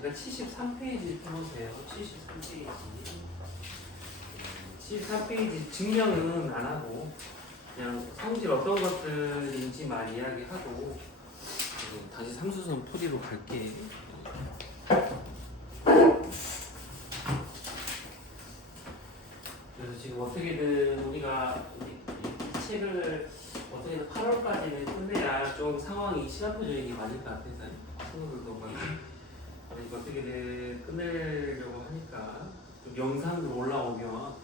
잠깐 73페이지 펴보세요. 73페이지. 73페이지 증명은 안 하고 그냥 성질 어떤 것들인지만 이야기하고 다시 삼수선 풀이로 갈게. 그래서 지금 어떻게든 우리가 이 책을 어떻게든 8월까지는 끝내야 좀 상황이 시간표적인 게 맞을 것 같아서 친구들도 많이 어떻게든 끝내려고 하니까 좀 영상도 올라오면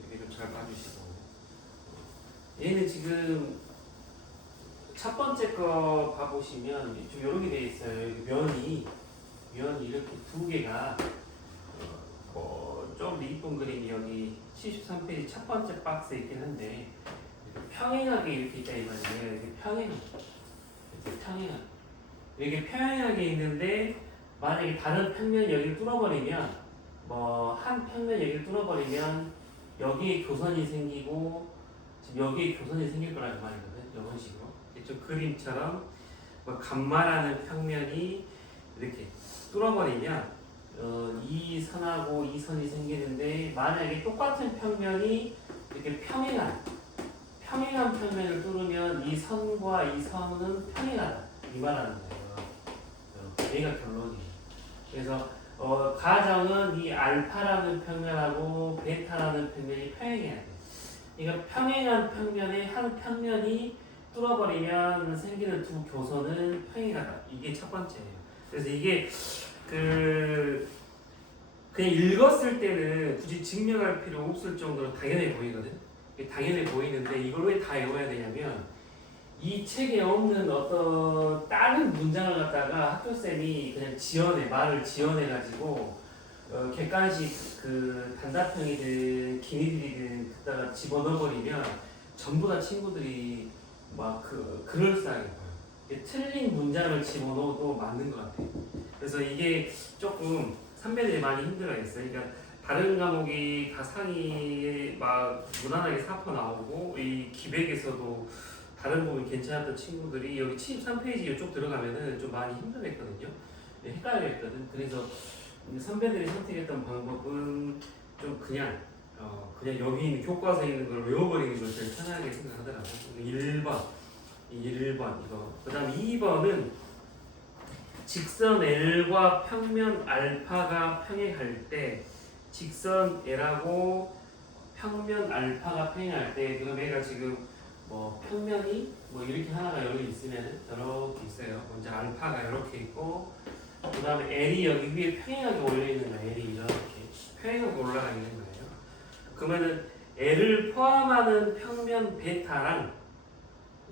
이렇게 좀 잘 봐주시고. 얘는 지금 첫 번째 거 봐보시면 좀 이런 게 돼 있어요. 여기 면이 이렇게 두 개가 좀 이쁜 그림이 여기 73페이지 첫 번째 박스에 있긴 한데 평행하게 이렇게 있다 이 말이에요. 이렇게 평행하게 이게 평행하게 있는데 만약에 다른 평면 여기를 뚫어버리면 한 평면 여기를 뚫어버리면 여기에 교선이 생기고 지금 여기에 교선이 생길 거라는 말이거든. 이런 식으로 좀 그림처럼 감마라는 평면이 이렇게 뚫어버리면 이 선하고 이 선이 생기는데 만약에 똑같은 평면이 이렇게 평행한 평면을 뚫으면 이 선과 이 선은 평행하다 이 말하는 거예요. 여기가 결론이에요. 그래서 가정은 이 알파라는 평면하고 베타라는 평면이 평행해야 돼. 그러니까 평행한 평면에 한 평면이 뚫어버리면 생기는 두 교선은 평행하다. 이게 첫 번째예요. 그래서 이게 그냥 읽었을 때는 굳이 증명할 필요 없을 정도로 당연해 보이거든. 당연해 보이는데 이걸 왜 다 외워야 되냐면 이 책에 없는 어떤 다른 문장을 갖다가 학교쌤이 그냥 말을 지어내가지고 객관식 단답형이든 기니들이든 갖다가 집어넣어버리면 전부 다 친구들이 그럴싸하게 봐요. 틀린 문장을 집어넣어도 맞는 것 같아요. 그래서 이게 조금 선배들이 많이 힘들어했어요. 그러니까 다른 과목이 다 상위 무난하게 4% 나오고 이 기백에서도 다른 부분이 괜찮았던 친구들이 여기 73페이지 이쪽 들어가면은 좀 많이 힘들어했거든요. 헷갈려했거든. 그래서 선배들이 선택했던 방법은 좀 그냥 여기 있는 교과서에 있는 걸 외워버리는 걸 제일 편하게 생각하더라고요. 1번 이거. 그 다음 2번은 직선 L과 평면 알파가 평행할 때 직선 L하고 평면 알파가 평행할 때 그럼 얘가 지금 평면이 이렇게 하나가 여기 있으면 이렇게 있어요. 먼저 알파가 이렇게 있고 그 다음에 L이 여기 위에 평행하게 올려있는 거예요. L이 이렇게 평행하게 올라가 있는 거예요. 그러면은 L을 포함하는 평면 베타랑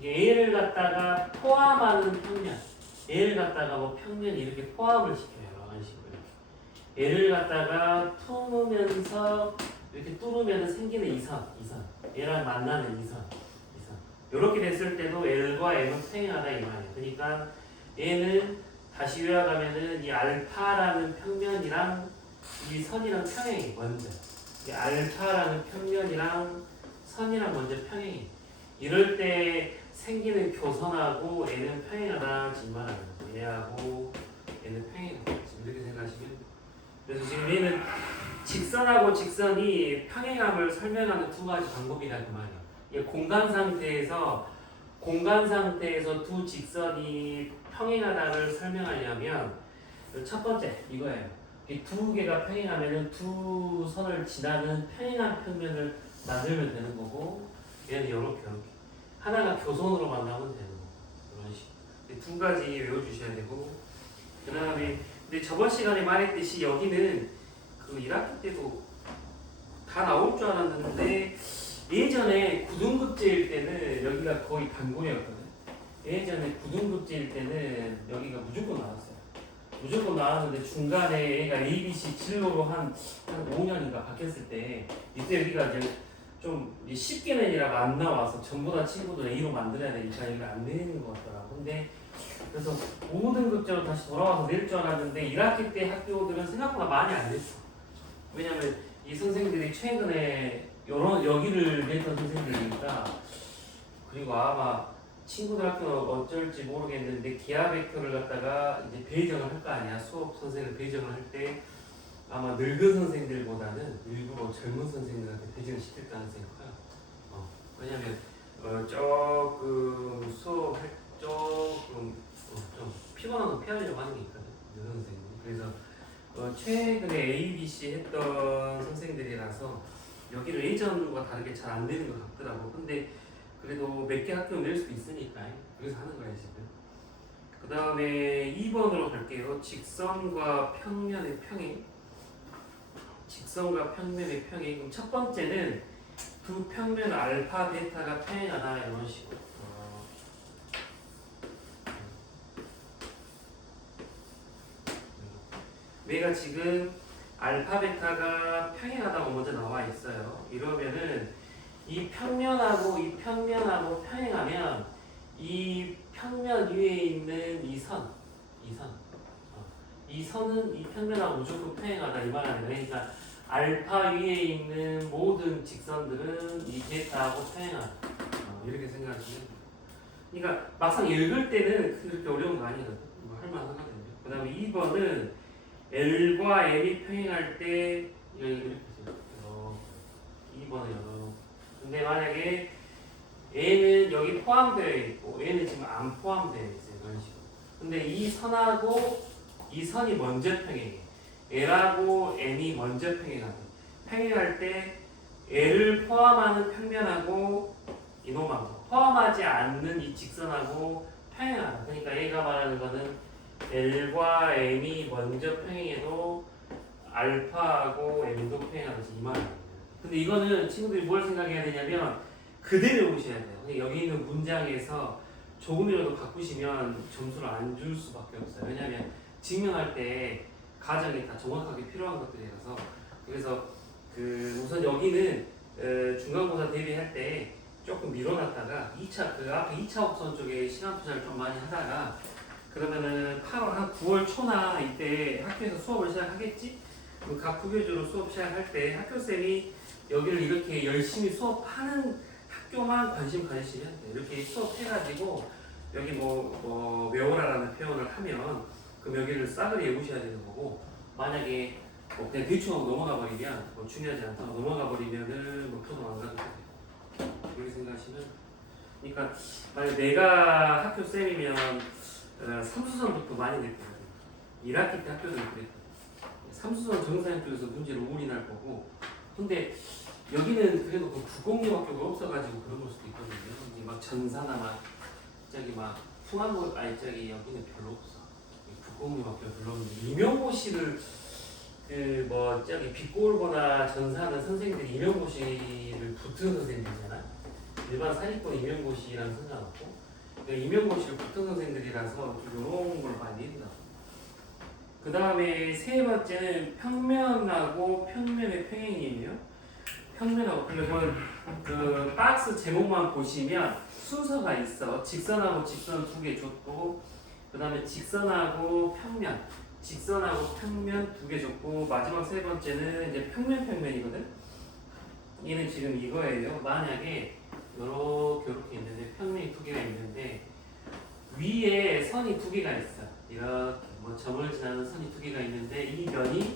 A를 갖다가 포함하는 평면 A를 갖다가 평면 이렇게 포함을 시켜요. 이런 식으로 L을 갖다가 품으면서 이렇게 뚫으면 생기는 이선 얘랑 만나는 이선 이렇게 됐을 때도 L과 M은 평행하다 이 말이에요. 그러니까 얘는 다시 외워가면은 이 알파라는 평면이랑 이 선이랑 평행해 먼저. 이 알파라는 평면이랑 선이랑 먼저 평행해. 이럴 때 생기는 교선하고 얘는 평행하다 지금 말하는 거예요. 얘하고 얘는 평행하다. 이렇게 생각하시면. 그래서 지금 얘는 직선하고 직선이 평행함을 설명하는 두 가지 방법이다 그 말이에요. 공간 상태에서 두 직선이 평행하다를 설명하려면 첫 번째 이거예요. 이 두 개가 평행하면 두 선을 지나는 평행한 평면을 만들면 되는 거고 얘는 이렇게 하나가 교선으로 만나면 되는 거고 이런 식으로 두 가지 외워주셔야 되고 그 다음에 근데 저번 시간에 말했듯이 여기는 1학기 때도 다 나올 줄 알았는데 예전에 9등급제일 때는 여기가 거의 단골이었거든. 예전에 9등급제일 때는 여기가 무조건 나왔어요. 무조건 나왔는데 중간에 얘가 ABC 진로로 한 5년인가 바뀌었을 때 이때 여기가 이제 좀 쉽게 내니라고 안 나와서 전부 다 친구들 A로 만들어야 되니까 여기가 안 내는 것 같더라고. 근데 그래서 5등급제로 다시 돌아와서 낼 줄 알았는데 1학기 때 학교들은 생각보다 많이 안 냈어. 왜냐면 이 선생님들이 최근에 여기를 냈던 선생님들이니까 그리고 아마 친구들 학교 어쩔지 모르겠는데 기하 벡터를 갖다가 이제 배정을 할 거 아니야. 수업 선생을 배정을 할 때 아마 늙은 선생들보다는 일부러 젊은 선생들한테 배정을 시킬 가능성이 커요. 왜냐면 조금 수업할 조금 좀 피곤한 거 피하려고 하는 게 있거든. 늙은 선생님. 그래서 최근에 ABC 했던 선생들이라서 여기를 예전과 다르게 잘 안 되는 것 같더라고. 근데 그래도 몇 개 학교 낼 수도 있으니까 그래서 하는 거야 지금. 그 다음에 2번으로 갈게요. 직선과 평면의 평행. 직선과 평면의 평행. 그럼 첫 번째는 두 평면 알파 베타가 평행하다 이런 식으로. 얘가 지금 알파 베타가 평행하다고 먼저 나와 있어요. 이러면은 이 평면하고 이 평면하고 평행하면 이 평면 위에 있는 이 선은 이 평면하고 무조건 평행하다 이 말하는 거예요. 그러니까 알파 위에 있는 모든 직선들은 이 베타하고 평행하다. 이렇게 생각하시면 돼요. 그러니까 막상 읽을 때는 그렇게 어려운 거 아니거든. 할만하거든요. 그 다음에 2번은 L과 M이 평행할 때 이렇게 돼요. 2번은 근데 만약에 N은 여기 포함되어 있고 N은 지금 안 포함되어 있어요. 이런 식으로. 근데 이 선하고 이 선이 먼저 평행해. L하고 M이 먼저 평행하고 평행할 때 L을 포함하는 평면하고 이놈하고 포함하지 않는 이 직선하고 평행하다. 그러니까 얘가 말하는 거는 L과 M이 먼저 평행해도 알파하고 M도 평행하듯이 이 말이에요. 근데 이거는 친구들이 뭘 생각해야 되냐면 그대로 보셔야 돼요. 근데 여기 있는 문장에서 조금이라도 바꾸시면 점수를 안 줄 수밖에 없어요. 왜냐하면 증명할 때 가정이 다 정확하게 필요한 것들이라서. 그래서 우선 여기는 중간고사 대비할 때 조금 밀어놨다가 2차 그 앞에 2차 옵선 쪽에 시간 투자를 좀 많이 하다가 그러면은 8월 한 9월 초나 이때 학교에서 수업을 시작하겠지? 각 부교주로 수업 시작할 때 학교쌤이 여기를 이렇게 열심히 수업하는 학교만 관심 가지시면 돼. 이렇게 수업해가지고 여기 뭐 외워라라는 표현을 하면 그럼 여기를 싸그리 외우셔야 되는 거고, 만약에 뭐 그냥 대충 하고 넘어가 버리면 뭐 중요하지 않다고 넘어가 버리면은 뭐 표도 안 가도 돼요. 그렇게 생각하시면. 그러니까 만약 내가 학교 쌤이면 삼수선부터 많이 낼 거거든요. 1학기 때 학교들 그랬거든요. 삼수선 정사형 쪽에서 문제를 올인할 거고, 근데 여기는 그래도 그 국공립학교가 없어가지고 그런 걸 수도 있거든요. 막 전사나 막 저기 막 풍암고 아니 저기 여기는 별로 없어. 국공립학교 별로 없는데 임용고시를 뭐 저기 빛고르거나 전사하는 선생님들이 임용고시를 붙은 선생님이잖아. 일반 사립고 임용고시랑 상관없고 임용고시를 붙은 선생들이라서 이런 걸 많이 한다. 그 다음에 세 번째는 평면하고 평면의 평행이에요. 평면하고 그러면 그 박스 제목만 보시면 순서가 있어. 직선하고 직선 두 개 줬고, 그 다음에 직선하고 평면, 직선하고 평면 두 개 줬고, 마지막 세 번째는 이제 평면이거든. 얘는 지금 이거예요. 만약에 이렇게 있는데 평면이 두 개가 있는데 위에 선이 두 개가 있어. 이렇게 뭐 점을 지나는 선이 두 개가 있는데 이 면이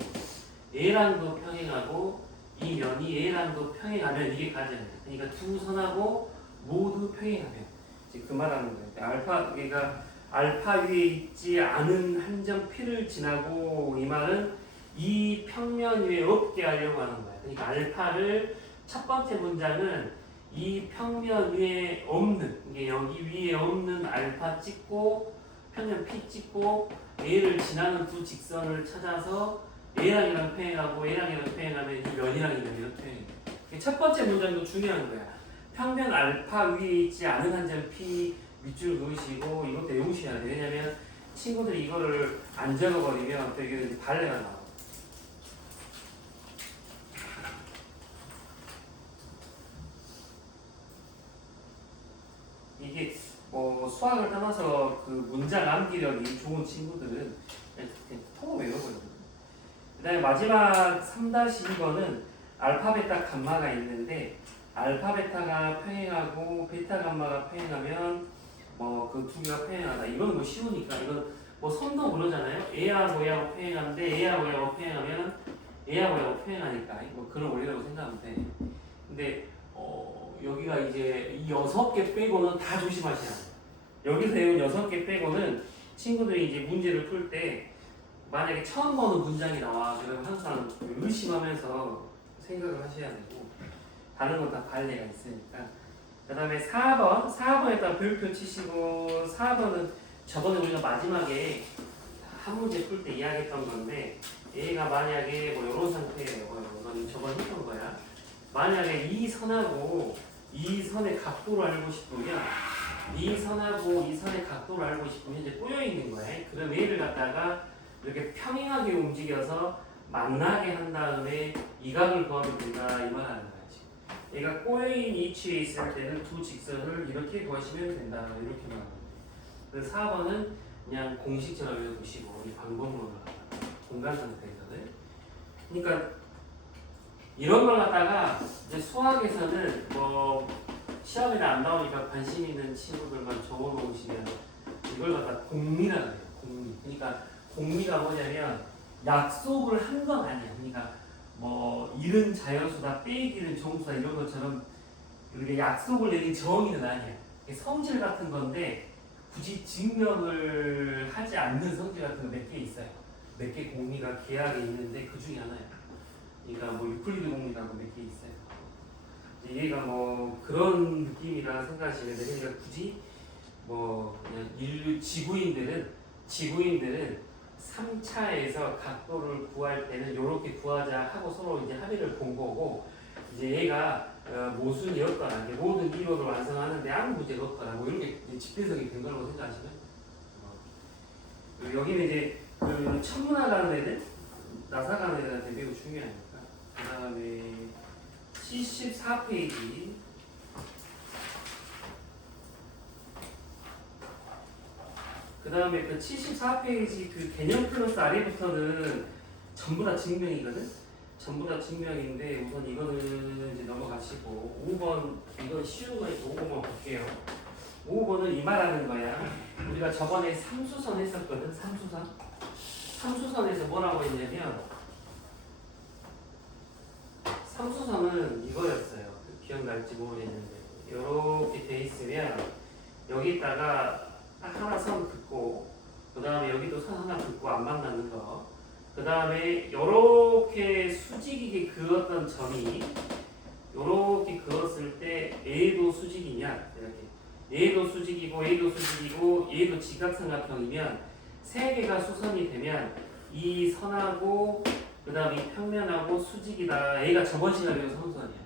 얘랑도 평행하고 이 면이 얘랑도 평행하면 이게 가정이야. 그러니까 두 선하고 모두 평행하면 지금 그 말하는 거예요. 얘가 알파 위에 있지 않은 한 점 P를 지나고, 이 말은 이 평면 위에 없게 하려고 하는 거야. 그러니까 알파를 첫 번째 문장은 이 평면 위에 없는, 이게 여기 위에 없는 알파 찍고 평면 P 찍고 얘를 지나는 두 직선을 찾아서 얘랑 평행하고 얘랑 평행하면 이 면이랑 이 면이랑 평행해. 첫 번째 문장도 중요한 거야. 평면 알파 위에 있지 않은 한 점 P 밑줄 그으시고 이것도 외우셔야 돼. 왜냐면 친구들이 이거를 안 적어버리면 또 이게 발레가 나와. 이게 뭐 수학을 떠나서 그 문장 암기력이 좋은 친구들은 그냥 통으로 외워버려요. 그 다음에 마지막 3-2번은 알파, 베타, 감마가 있는데 알파, 베타가 평행하고 베타, 감마가 평행하면 뭐 그 두 개가 평행하다. 이건 뭐 쉬우니까 이건 뭐 선도 그러잖아요. A하고 A하고 평행하는데 A하고 A하고 평행하면 A하고 A하고 평행하니까 뭐 그런 원리라고 생각하면 돼. 근데 여기가 이제 이 6개 빼고는 다 조심하셔야 돼요. 여기서 배운 6개 빼고는 친구들이 이제 문제를 풀 때 만약에 처음 보는 문장이 나와 그러면 항상 의심하면서 생각을 하셔야 되고 다른 건 다 관례가 있으니까. 그 다음에 4번에다 별표 치시고 4번은 저번에 우리가 마지막에 한 문제 풀 때 이야기했던 건데 얘가 만약에 뭐 이런 상태예요. 이건 저번에 했던 거야. 만약에 이 선하고 이 선의 각도를 알고 싶으면 이 선하고 이 선의 각도를 알고 싶으면 이제 꼬여 있는 거예요. 그럼 얘를 갖다가 이렇게 평행하게 움직여서 만나게 한 다음에 이 각을 구하면 된다 이 말 하는 거야. 얘가 꼬여있는 위치에 있을 때는 두 직선을 이렇게 구하시면 된다 이렇게 말하는 거예요. 그래서 4번은 그냥 공식처럼 외워두시고 이 방법론을 공간 상태에서는 그러니까 이런 걸 갖다가 이제 수학에서는 뭐 시험에는 안 나오니까 관심 있는 친구들만 적어놓으시면 이걸 갖다 공리라고 해요. 공리. 그러니까 공리가 뭐냐면 약속을 한 건 아니야. 그러니까 뭐 일은 자연수다 빼기는 정수다 이런 것처럼 이렇게 약속을 내린 정의는 아니야. 성질 같은 건데 굳이 증명을 하지 않는 성질 같은 거 몇 개 있어요. 몇 개 공리가 계약에 있는데 그 중에 하나야. 그러니까 뭐 유클리드 공리라고 몇 개 있어요. 얘가 뭐 그런 느낌이라 생각하시면 되는데 그러니까 굳이 뭐 그냥 인류 지구인들은 3차에서 각도를 구할 때는 이렇게 구하자 하고 서로 이제 합의를 본 거고 이제 얘가 모순이었거나 이제 모든 이론을 완성하는데 아무 문제가 없거나 뭐 이런 게 집대성이 된 거라고 생각하시면 여기는 이제 그 천문학 가는 애들 나사 가는 애들한테 매우 중요하니까. 그 다음에 74페이지 그 다음에 그 74페이지 그 개념 플러스 아래부터는 전부 다 증명이거든? 전부 다 증명인데 우선 이거는 이제 넘어가시고 5번 이건 쉬운 거니까 5번만 볼게요. 5번은 이 말하는 거야. 우리가 저번에 삼수선 했었거든. 삼수선에서 뭐라고 했냐면 삼수선은 이거였어요. 기억날지 모르겠는데 이렇게 돼 있으면 여기다가 하나 선 긋고 그 다음에 여기도 선 하나 긋고 안 만나는 거 그 다음에 이렇게 수직이게 그었던 점이 이렇게 그었을 때 A도 수직이냐 이렇게 A도 수직이고 A도 수직이고 A도 직각삼각형이면 세 개가 수선이 되면 이 선하고 그 다음에 이 평면하고 수직이다. A가 저번 시간에 배운 삼수선이야.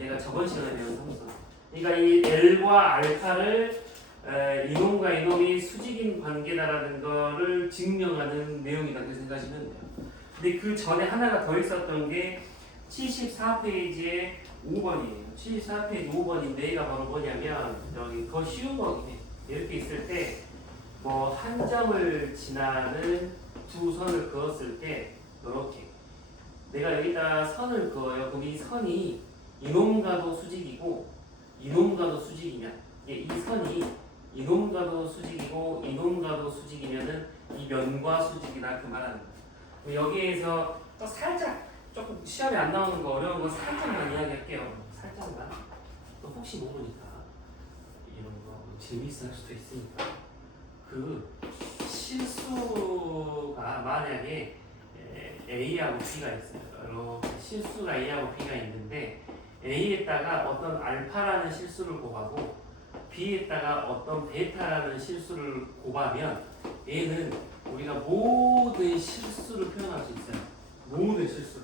얘가 저번 시간에 배운 삼수선. 그러니까 이 L과 알파를 이놈과 이놈이 수직인 관계다라는 거를 증명하는 내용이다. 그렇게 생각하시면 돼요. 근데 그 전에 하나가 더 있었던 게 74페이지에 5번이에요. 74페이지 5번인데 얘가 바로 뭐냐면 여기 더 쉬운 거긴 해. 이렇게 있을 때 뭐 한 점을 지나는 두 선을 그었을 때 이렇게 내가 여기다 선을 그어요. 그럼 이 선이 이놈과도 수직이고 이놈과도 수직이면 이 선이 이놈과도 수직이고 이놈과도 수직이면은 이 면과 수직이다 그 말하는 거예요. 여기에서 또 살짝 조금 시험에 안 나오는 거 어려운 거 살짝만 이야기할게요. 살짝만. 또 혹시 모르니까 이런 거 재미있어 할 수도 있으니까 그 실수가 만약에 A하고 B가 있어요. 이렇게 실수가 A하고 B가 있는데 A에다가 어떤 알파라는 실수를 곱하고 B에다가 어떤 베타라는 실수를 곱하면 A는 우리가 모든 실수를 표현할 수 있어요. 모든 실수.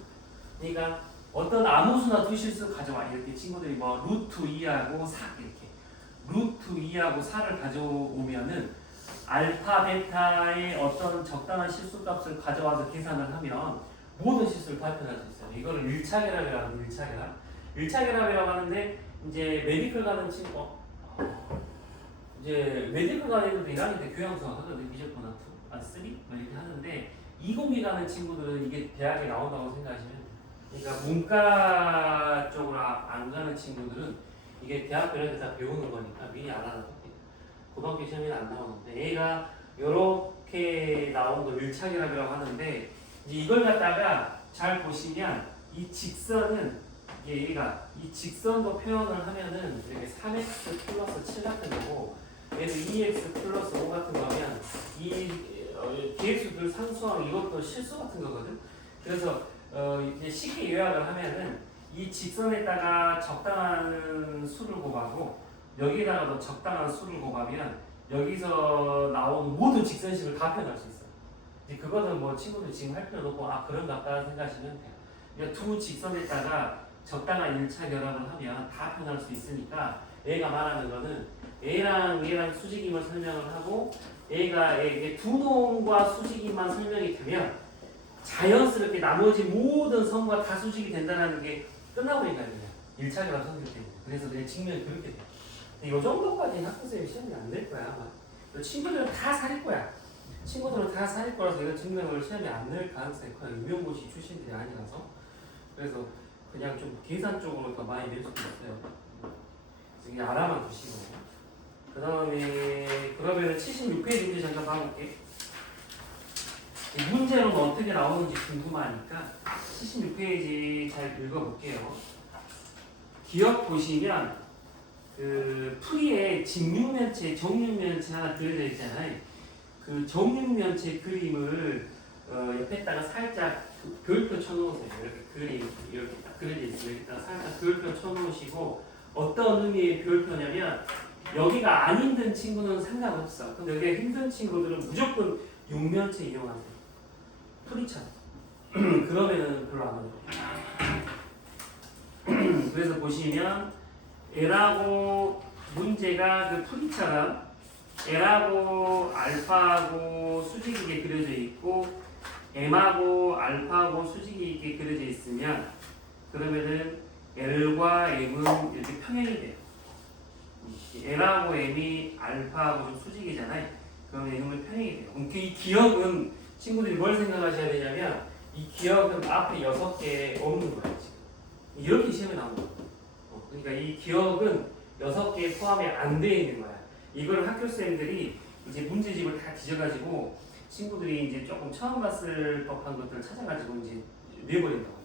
그러니까 어떤 아무 수나 두 실수 가져와. 이렇게 친구들이 뭐 루트 2하고 4 이렇게 루트 2하고 4를 가져오면은 알파 베타의 어떤 적당한 실수 값을 가져와서 계산을 하면 모든 실수를 다 표현할 수 있어요. 이거를 1차 결합이라고 합니다. 1차 결합. 1차 결합이라고 하는데 이제 메디컬 가는 친구 이제 메디컬 가는 애들도 1학년 때 교양수학 하거든요. 미적분화 2, 3 이렇게 하는데 20기 가는 친구들은 이게 대학에 나온다고 생각하시면 돼요. 그러니까 문과 쪽으로 안 가는 친구들은 이게 대학 별에서 다 배우는 거니까 미리 알아놔야 돼요. 고등학교 시험에는 안 나오는데 A가 이렇게 나온 걸 밀착이라고 하는데 이제 이걸 갖다가 잘 보시면 이 직선은 얘가 이 직선도 표현을 하면은 이렇게 3x 플러스 7 같은 거고 얘는 2x 플러스 5 같은 거면 이 계수들 상수항 이것도 실수 같은 거거든. 그래서 이제 쉽게 요약을 하면은 이 직선에다가 적당한 수를 곱하고 여기다가도 적당한 수를 곱하면 여기서 나오는 모든 직선식을 다 표현할 수 있어. 이제 그거는 뭐 친구들 지금 할 필요는 없고 아 그런가 보다 생각하시면 돼요. 그러니까 두 직선에다가 적당한 일차 결합을 하면 다 표현할 수 있으니까 A가 말하는 거는 A랑 얘랑 수직임을 설명을 하고 A가 두 놈과 수직임만 설명이 되면 자연스럽게 나머지 모든 선과 다 수직이 된다는 게 끝나버린다는 거야. 1차 결합 선택 때문에. 그래서 내 직면이 그렇게 돼. 이 정도까지는 학부생이 시험이 안 될 거야 아마. 친구들은 다 살릴 거야. 친구들은 다 살릴 거라서 이런 증명을 시험에 안 낼 가능성이 커요. 임용고시 출신들이 아니라서. 그래서 그냥 좀 계산 쪽으로 더 많이 낼 수도 있어요. 그래서 그냥 알아만 두시고. 그 다음에 그러면 76페이지 잠깐 봐볼게. 이 문제로는 어떻게 나오는지 궁금하니까 76페이지 잘 읽어볼게요. 기억 보시면 그 풀이에 직육면체, 정육면체 하나 그려져 있잖아요. 그 정육면체 그림을 옆에다가 살짝 별표 쳐놓으세요. 이렇게 그림 이렇게 딱 그려져 있어요. 여기다가 살짝 별표 쳐놓으시고 어떤 의미의 별표냐면 여기가 안 힘든 친구는 상관없어. 근데 여기가 힘든 친구들은 무조건 육면체 이용하세요. 풀이처럼. 그러면은 별로 안 어려워요. 그래서 보시면 L하고 문제가 그 풀이처럼 L하고 알파하고 수직이게 그려져 있고 M하고 알파하고 수직이 있게 그려져 있으면 그러면은 L과 M은 이렇게 평행이 돼요. L하고 M이 알파하고 좀 수직이잖아요. 그러면 M은 평행이 돼요. 그럼 이 기억은 친구들이 뭘 생각하셔야 되냐면 이 기억은 앞에 6개 없는 거예요. 지금. 이렇게 시험에 나오는 거예요. 그러니까 이 기억은 6개 포함이 안 돼 있는 거야. 이걸 학교생들이 이제 문제집을 다 뒤져가지고 친구들이 이제 조금 처음 봤을 법한 것들을 찾아가지고 이제 내버린다고.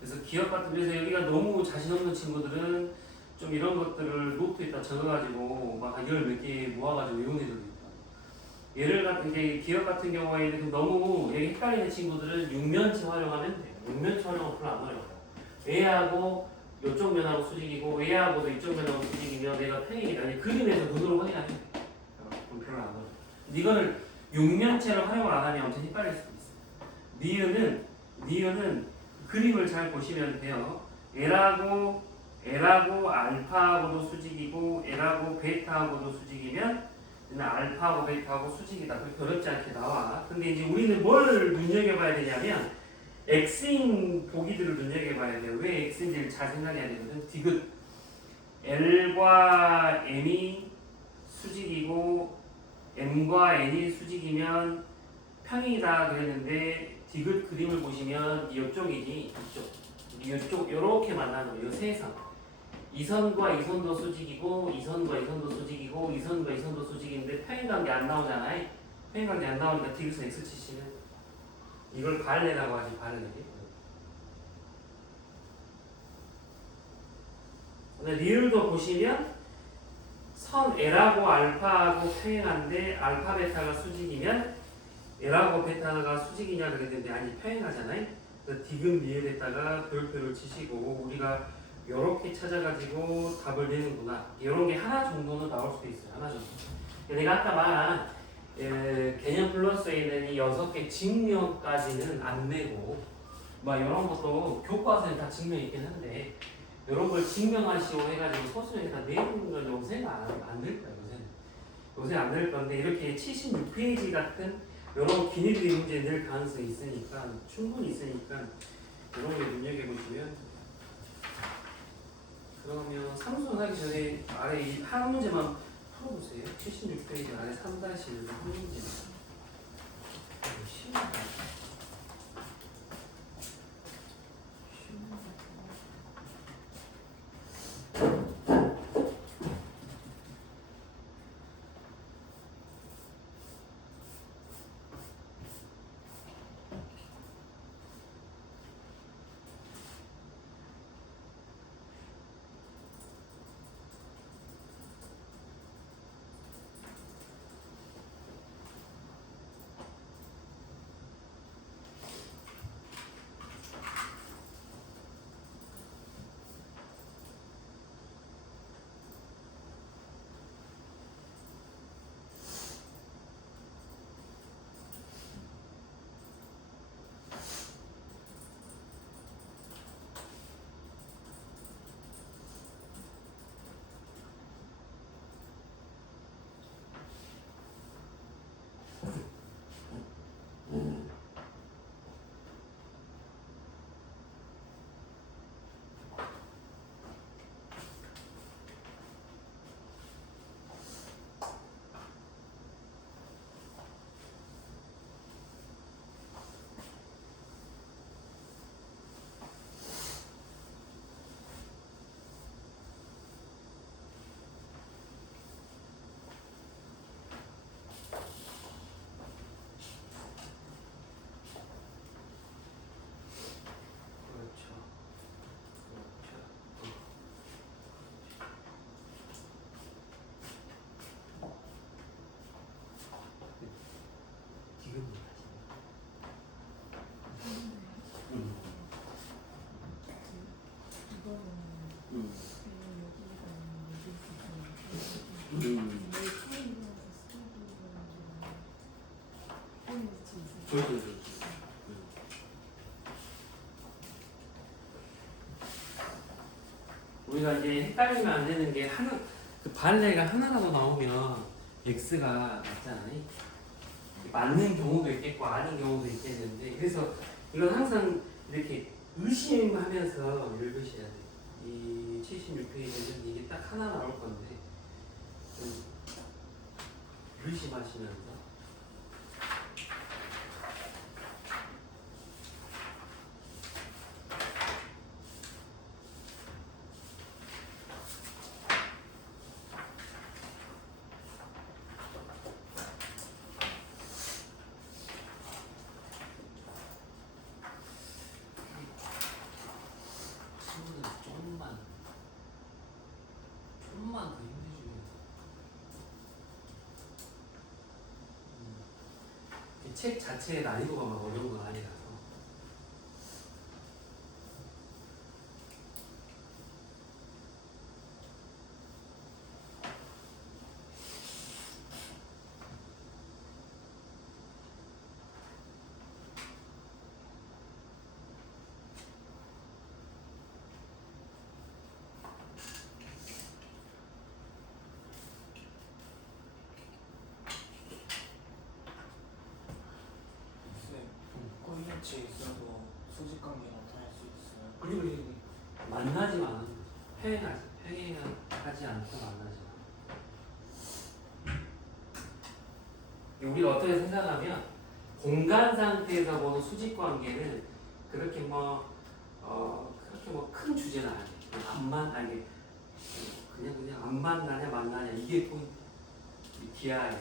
그래서 기억 같은 그래서 여기가 너무 자신 없는 친구들은 좀 이런 것들을 노트에다 적어가지고 막 한 10몇 개 모아가지고 외우는 애들도 있다. 예를 같은 게 기억 같은 경우에는 너무 여기 헷갈리는 친구들은 육면체 활용하면 돼요. 육면체 활용은 별로 안 어려워요. A하고 이쪽 면하고 수직이고 A하고도 이쪽 면하고 수직이면 내가 평행이다. 아니 그림에서 눈으로 확인하면 돼. 별로 안 어려워. 이거를 육면체를 활용을 안 하면 엄청 헷갈릴 수도 있어요. 니은은 그림을 잘 보시면 돼요. L하고 알파하고도 수직이고 L하고 베타하고도 수직이면 알파하고 베타하고 수직이다. 그렇게 어렵지 않게 나와. 근데 이제 우리는 뭘 눈여겨봐야 되냐면 X인 보기들을 눈여겨봐야 돼요. 왜 X인지를 잘 생각해야 되거든. 디귿 L과 M이 수직이고 M과 N이 수직이면 평행이다 그랬는데 디귿 그림을 보시면 이쪽이니 이쪽 요렇게 만나는 거예요. 세 선. 이 선과 이 선도 수직이고 이 선과 이 선도 수직이고 이 선과 이 선도 수직인데 평행관계 안 나오잖아요. 평행관계 안 나오니까 디귿은 X 치시는 이걸 발레라고 하지 발레. 근데 리을도 보시면 선 L하고 알파하고 평행한데 알파 베타가 수직이면 L하고 베타가 수직이냐 그랬는데 아니 평행하잖아요. 그래서 디귿 리을에다가 별표를 치시고 우리가 이렇게 찾아가지고 답을 내는구나. 이런 게 하나 정도는 나올 수도 있어요. 하나 정도. 내가 아까 말한 개념 플러스에 있는 이 6개 증명까지는 안 내고 막 이런 것도 교과서에 다 증명이 있긴 한데 이런 걸 증명하시오 해가지고 소수에다 내는 건 요새는 안될 거예요. 요새 안 될 건데 이렇게 76페이지 같은 이런 기니들이 문제 낼 가능성이 있으니까 충분히 있으니까 이런 게 눈여겨보시면 그러면 삼수는 하기 전에 아래 이 한 문제만 풀어보세요. 76페이지 아래 3-1 한 문제만. 우리가 이제 헷갈리면 안 되는 게 하나 그 발레가 하나라도 나오면 x가 맞잖아요. 맞는 경우도 있겠고 아닌 경우도 있겠는데 그래서 이건 항상 이렇게 의심하면서 읽으셔야 돼요. 이 76페이지는 이게 딱 하나 나올 건데 좀 의심하시면서 좀만 더 힘내주면 책 자체의 난이도가 막 어려운 건 아니라서 꼬이치에 있어도 수직 관계 나타날 수 있어요. 그리고 만나지만 않은 거죠. 팽행하지 않고 만나지 않아. 우리가 어떻게 생각하면 공간 상태에서 보는 수직 관계는 그렇게 그렇게 큰 주제는 아니에요. 그냥 안 만나냐 만나냐 이게 포인트. 기하에서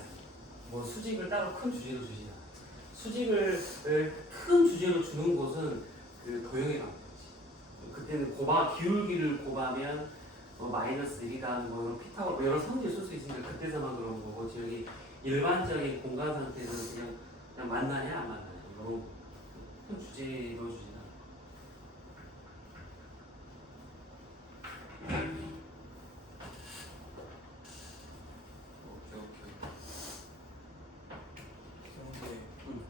뭐 수직을 따로 큰 주제로 주지 않아. 수직을 큰 주제로 주는 곳은 그 도형의 관계지. 그때는 기울기를 곱하면 마이너스 1이다 뭐 이런 피타고라 여러 성질 쓸 수 있으니까 그때서만 그런 거고 저기 일반적인 공간 상태에서는 그냥 만나냐 안 만나냐 이런 큰 주제로 주지 않아. 그런데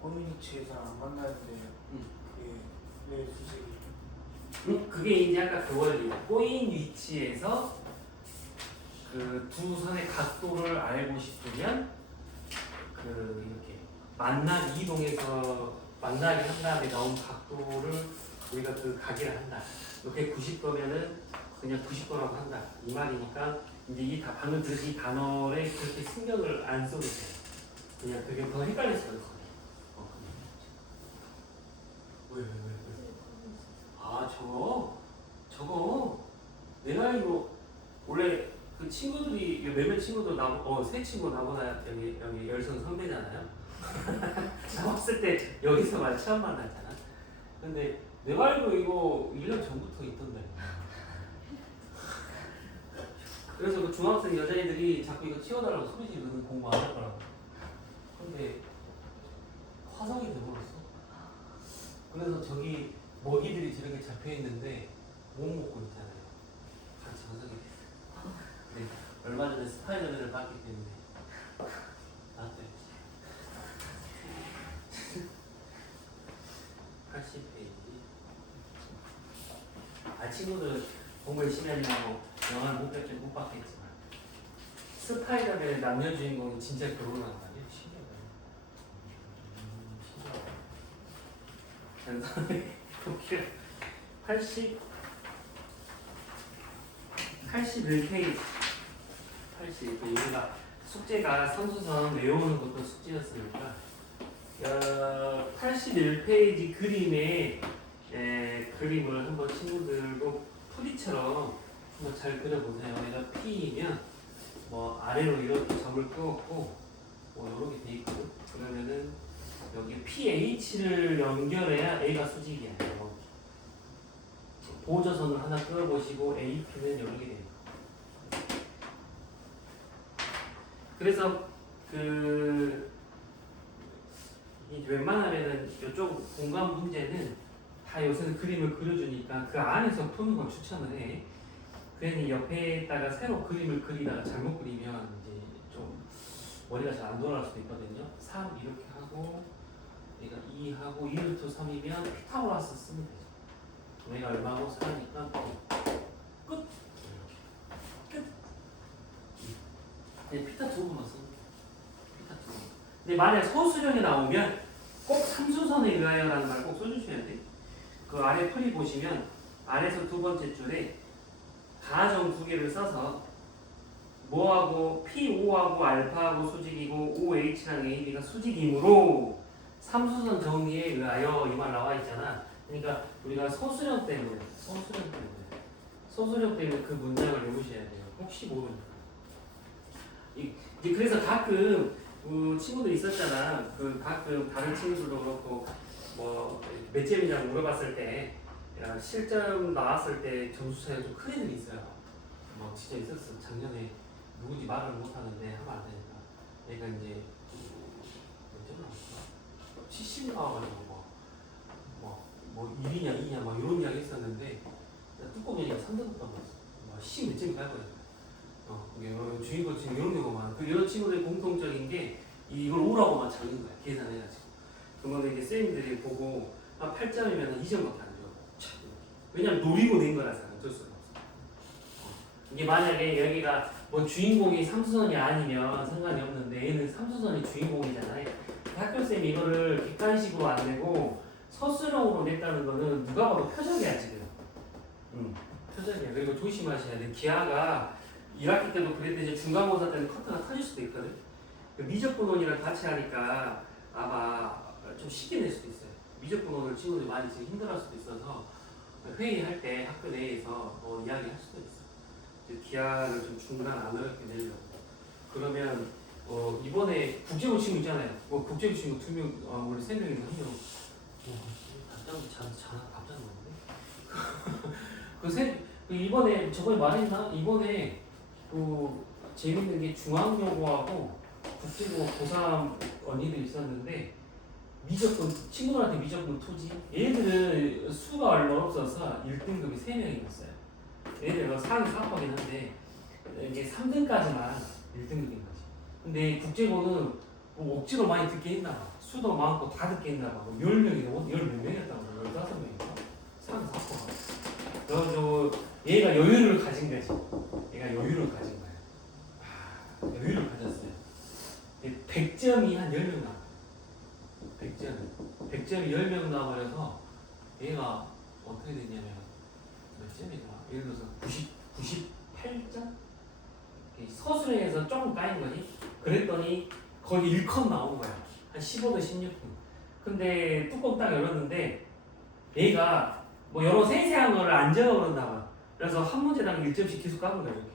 꼬이치에서 안 만나는데 그게 왜 수직이? 그게 이제 아까 그 원리예요. 꼬인 위치에서 그 두 선의 각도를 알고 싶으면 그 이렇게 이동해서 만나게 한 다음에 나온 각도를 우리가 그 각이라 한다. 190도면은 그냥 90도라고 한다. 이 말이니까 이제 방금 들으신 이 단어에 그렇게 신경을 안 써도 돼요. 그냥 그게 더 헷갈릴 수가 있어요. 왜? 아 저거 내가 이거 원래 그 친구들이 몇몇 친구들 세 친구 나보다 여기 열성 선배잖아요. 나왔을 때 여기서만 처음 만났잖아. 근데 내가 알고 이거 1년 전부터 있던데. 그래서 그 중학생 여자애들이 자꾸 이거 치워달라고 소리 지르는 공부 안 할 거라고. 근데 화성이 돼버렸어. 그래서 저기 먹이들이 저렇게 잡혀 있는데 못 먹고 있잖아요. 같이 화성이 됐어요. 네, 얼마 전에 스파이더맨을 봤기 때문에 나도 80페이지. 친구들 공부 열심히 하려고 영화를 못 봤겠지만 스파이더맨의 남녀 주인공이 진짜 결혼한 거 아니에요? 신기하다. 81페이지 80 우리가 숙제가 선수선 외우는 것도 숙제였으니까 81페이지 그림의 그림을 한번 친구들도 풀이처럼 한번 잘 그려보세요. 얘가 P이면 뭐 아래로 이렇게 점을 그었고 뭐 이렇게 돼 있거든. 그러면은 여기 PH를 연결해야 A가 수직이야. 보조선을 하나 그어보시고 AP는 이렇게 돼요. 그래서 웬만하면은 이쪽 공간 문제는 다 요새는 그림을 그려주니까 그 안에서 푸는 걸 추천을 해. 괜히 옆에다가 새로 그림을 그리다가 잘못 그리면 이제 좀 머리가 잘 안 돌아갈 수도 있거든요. 3 이렇게 하고 얘가 2 하고 2루트 3이면 피타고라스 쓰면 되죠. 얘가 얼마고 4니까 끝. 그냥 피타 두부만 쓰면 돼. 피타 두부. 근데 만약 소수령이 나오면 꼭 삼수선에 의하여라는 말 꼭 써주셔야 돼. 그 아래 풀이 보시면 아래서 두 번째 줄에 가정 두 개를 써서 뭐하고 P5하고 알파하고 수직이고 OH랑 AB가 수직이므로 삼수선 정리에 의하여 이 말 나와 있잖아. 그러니까 우리가 소수령 때문에 그 문장을 외우셔야 돼요. 혹시 모르니까. 이제 그래서 가끔 그 친구들 있었잖아. 그 가끔 다른 친구들도 그렇고 뭐 몇 점이냐고 물어봤을 때 야, 실점 나왔을 때 점수 차이가 좀 큰 애들이 있어요. 뭐 진짜 있었어. 작년에 누군지 말을 못 하는데 하면 안 되니까. 얘가 이제 몇 점 나왔어? 70 나와가지고 뭐 1이냐 2냐 막 이런 이야기 했었는데 뚜껑이니까 3등급 받았어. 뭐 10몇 점이 갈 거야. 이게 주인공 지금 이런 경우만 그 여러 친구들의 공통적인 게 이걸 오라고만 적는 거야. 계산해가지고. 그러면 이제 쌤들이 보고 한 8점이면 2점밖에 안 줘. 왜냐면 노리고 낸 거라서 어쩔 수가 없어. 이게 만약에 여기가 뭐 주인공이 삼수선이 아니면 상관이 없는데 얘는 삼수선이 주인공이잖아요. 학교쌤이 이거를 객관식으로 안 내고 서술형으로 냈다는 거는 누가 봐도 표적이야 지금. 표적이야. 그리고 조심하셔야 돼. 기하가 1학기 때도 그랬는데 중간고사 때는 커트가 터질 수도 있거든. 미적분원이랑 같이 하니까 아마 좀 쉽게 낼 수도 있어요. 미적분원을 친구들이 많이 지금 힘들어할 수도 있어서 회의할 때 학교 내에서 이야기할 수도 있어. 기하를 좀 중간 안 어렵게 내려고. 그러면 이번에 국제고 친구 있잖아요. 국제고 친구 2명, 우리 3명인데 1명. 깜짝 놀랐네. 이번에 저번에 말했나? 이번에 그 재밌는 게 중앙여고하고 국제고 고3 언니들이 있었는데 미적분 친구들한테 미적분 토지 얘들은 수가 얼마 없어서 1등급이 3명이었어요. 얘들은 상위 4급이긴 한데 이게 3등까지만 1등급인 거지. 근데 국제고는 뭐 억지로 많이 듣게 했나 봐. 수도 많고 다 듣게 했나 봐. 뭐 10명이나 10몇 명이었다고 15명인가? 상위 4급. 그래서 얘가 여유를 가진 거지. 얘가 여유를 가진 거야. 여유를 가졌어요. 100점이 한 10명 나와. 100점이 10명 나와버려서 얘가 어떻게 됐냐면 몇 점이더라? 예를 들어서 98점? 서술형에서 조금 까인 거지. 그랬더니 거의 1컷 나온 거야. 한 15도 16분. 근데 뚜껑 딱 열었는데 얘가 뭐 여러 세세한 거를 안 적어버렸나 봐. 그래서 한 문제당 1점씩 계속 까는 거야 이렇게.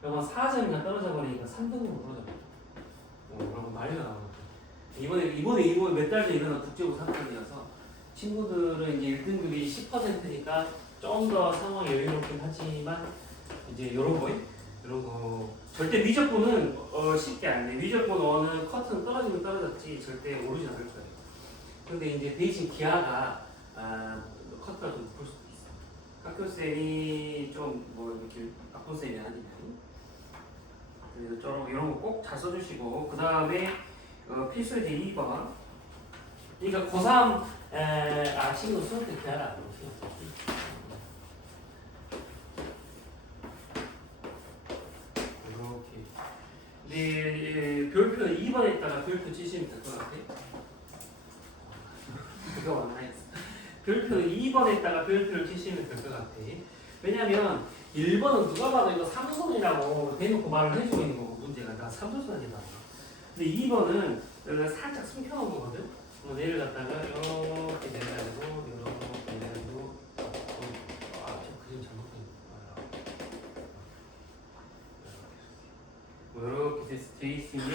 그러면 4점이나 떨어져 버리니까 3등급으로 떨어져 버려. 그러면 난리가 나는 거죠. 이번에 몇 달 전에 일어난 국제고 사건이어서 친구들은 이제 1등급이 10%니까 좀 더 상황이 여유롭긴 하지만 이제 이런 거 절대 미적분은 쉽게 안 돼. 미적분 어는 커트는 떨어지면 떨어졌지 절대 오르지 않을 거예요. 근데 이제 대신 기하가 커트가 좀 높을 수도 있어. 학교쌤이 좀 뭐 이렇게 학부쌤이 아니면 그래서 좀 이런 거 꼭 잘 써주시고 그 다음에 필수제 2번 그러니까 고3 친구 수업 때 기하를 안 넣으세요. 네, 별표는 2번에다가 별표 치시면 될 것 같아요. 그거 왔나요? 별표는 2번에다가 별표를 치시면 될 것 같아. 왜냐면 1번은 누가 봐도 이거 삼수선이라고 대놓고 말을 해주고 있는 거고 문제가 다 삼수선이다. 근데 2번은 여기가 살짝 숨겨놓은 거거든. 얘를 갖다가 이렇게 내려가지고 이렇게 내려가지고 저 그림 잘못된 이렇게 돼 있으면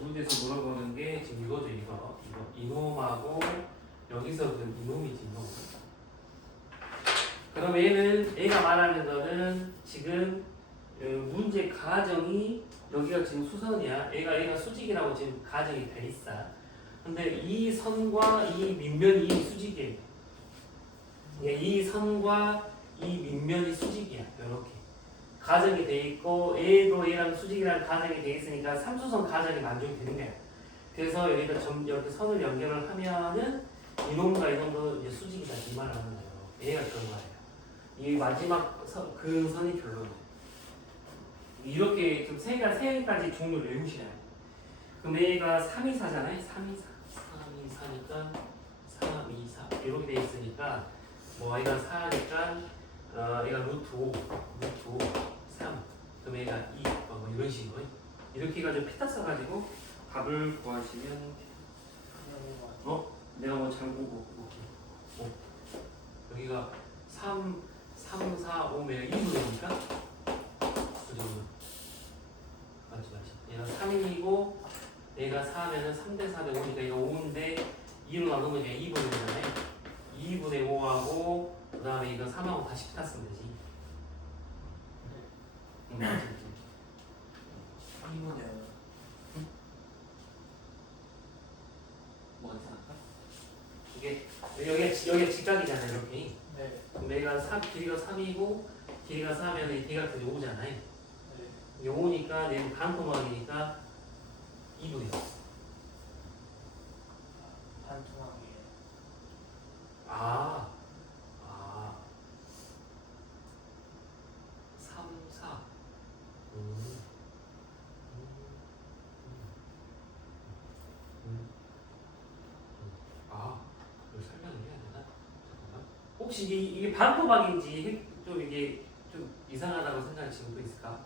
문제에서 물어보는 게 지금 이거죠. 이거 이놈하고 여기서 그 이놈이지 이놈. 그럼 얘가 말하는 거는 지금 문제 가정이 여기가 지금 수선이야. 얘가 수직이라고 지금 가정이 돼 있어. 근데 이 선과 이 밑면이 수직이에요. 이 선과 이 밑면이 수직이야. 이렇게 가정이 돼 있고 얘랑 수직이랑 가정이 돼 있으니까 삼수선 가정이 만족이 되는 거야. 그래서 여기다 이렇게 선을 연결을 하면은 이놈과 이놈도 이제 수직이다 이 말을 하는 거예요. 얘가 그런 거예요. 이 마지막 그 선이 결론이에요. 이렇게 좀 세 가지 종류를 외우시라요. 그럼 얘가 324잖아요. 324니까 324 이렇게 돼 있으니까 뭐 얘가 4니까 얘가 루트 5, 루트 5, 3 그럼 얘가 2 뭐 이런 식으로 이렇게 해가지고 피타 써가지고 값을 구하시면 내가 뭐 잘 보고 여기가 3, 4, 5면 2분이니까 그죠? 맞지. 얘가 3이고 얘가 4면은 3대 4대 5니까 얘가 5인데 2로 나누면 얘가 2분의 5잖아요. 2분의 5하고 그 다음에 이거 3하고 다시 피타 쓰면 되지. 맞지. 2분의 뭐가 이상할까? 이게 여기가 직각이잖아요. 이렇게. 네. 그럼 얘가 3, 길이가 3이고 길이가 4면 대각선이 5잖아요. 네. 이게 5니까 얘는 반토막이니까 2분의 5. 반토막이에요. 아, 3, 4. 이걸 설명을 해야 되나? 잠깐만. 혹시 이게 반토막인지 좀 이게 좀 이상하다고 생각하시는 분 있을까?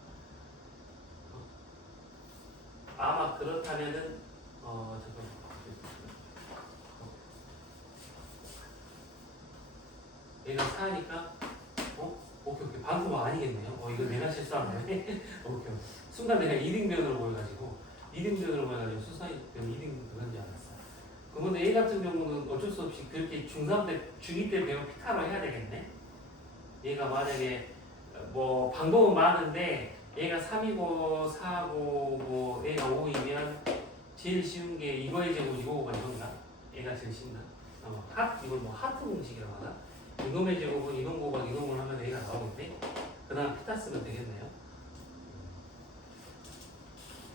아마 그렇다면은 잠깐만. 얘가 4니까 오케이 반토막 아니겠네요. 이거 내가 실수하네. 오케이. 순간 내가 이등변으로 보여가지고 수사이 때문에 이등 그런 줄 알았어. 그런데 A 같은 경우는 어쩔 수 없이 그렇게 중3 때, 중2 때 배운 피타로 해야 되겠네. 얘가 만약에 뭐 방법은 많은데 얘가 3이고 4고 뭐 얘가 5이면 제일 쉬운 게 이거의 제곱 이거가 이건가? 얘가 제일 쉽나? 이걸 뭐 하트 공식이라고 하나? 이놈의 제곱은 이놈 곱하기 이놈을 하면 A가 나오겠네? 그 다음 피타 쓰면 되겠네요.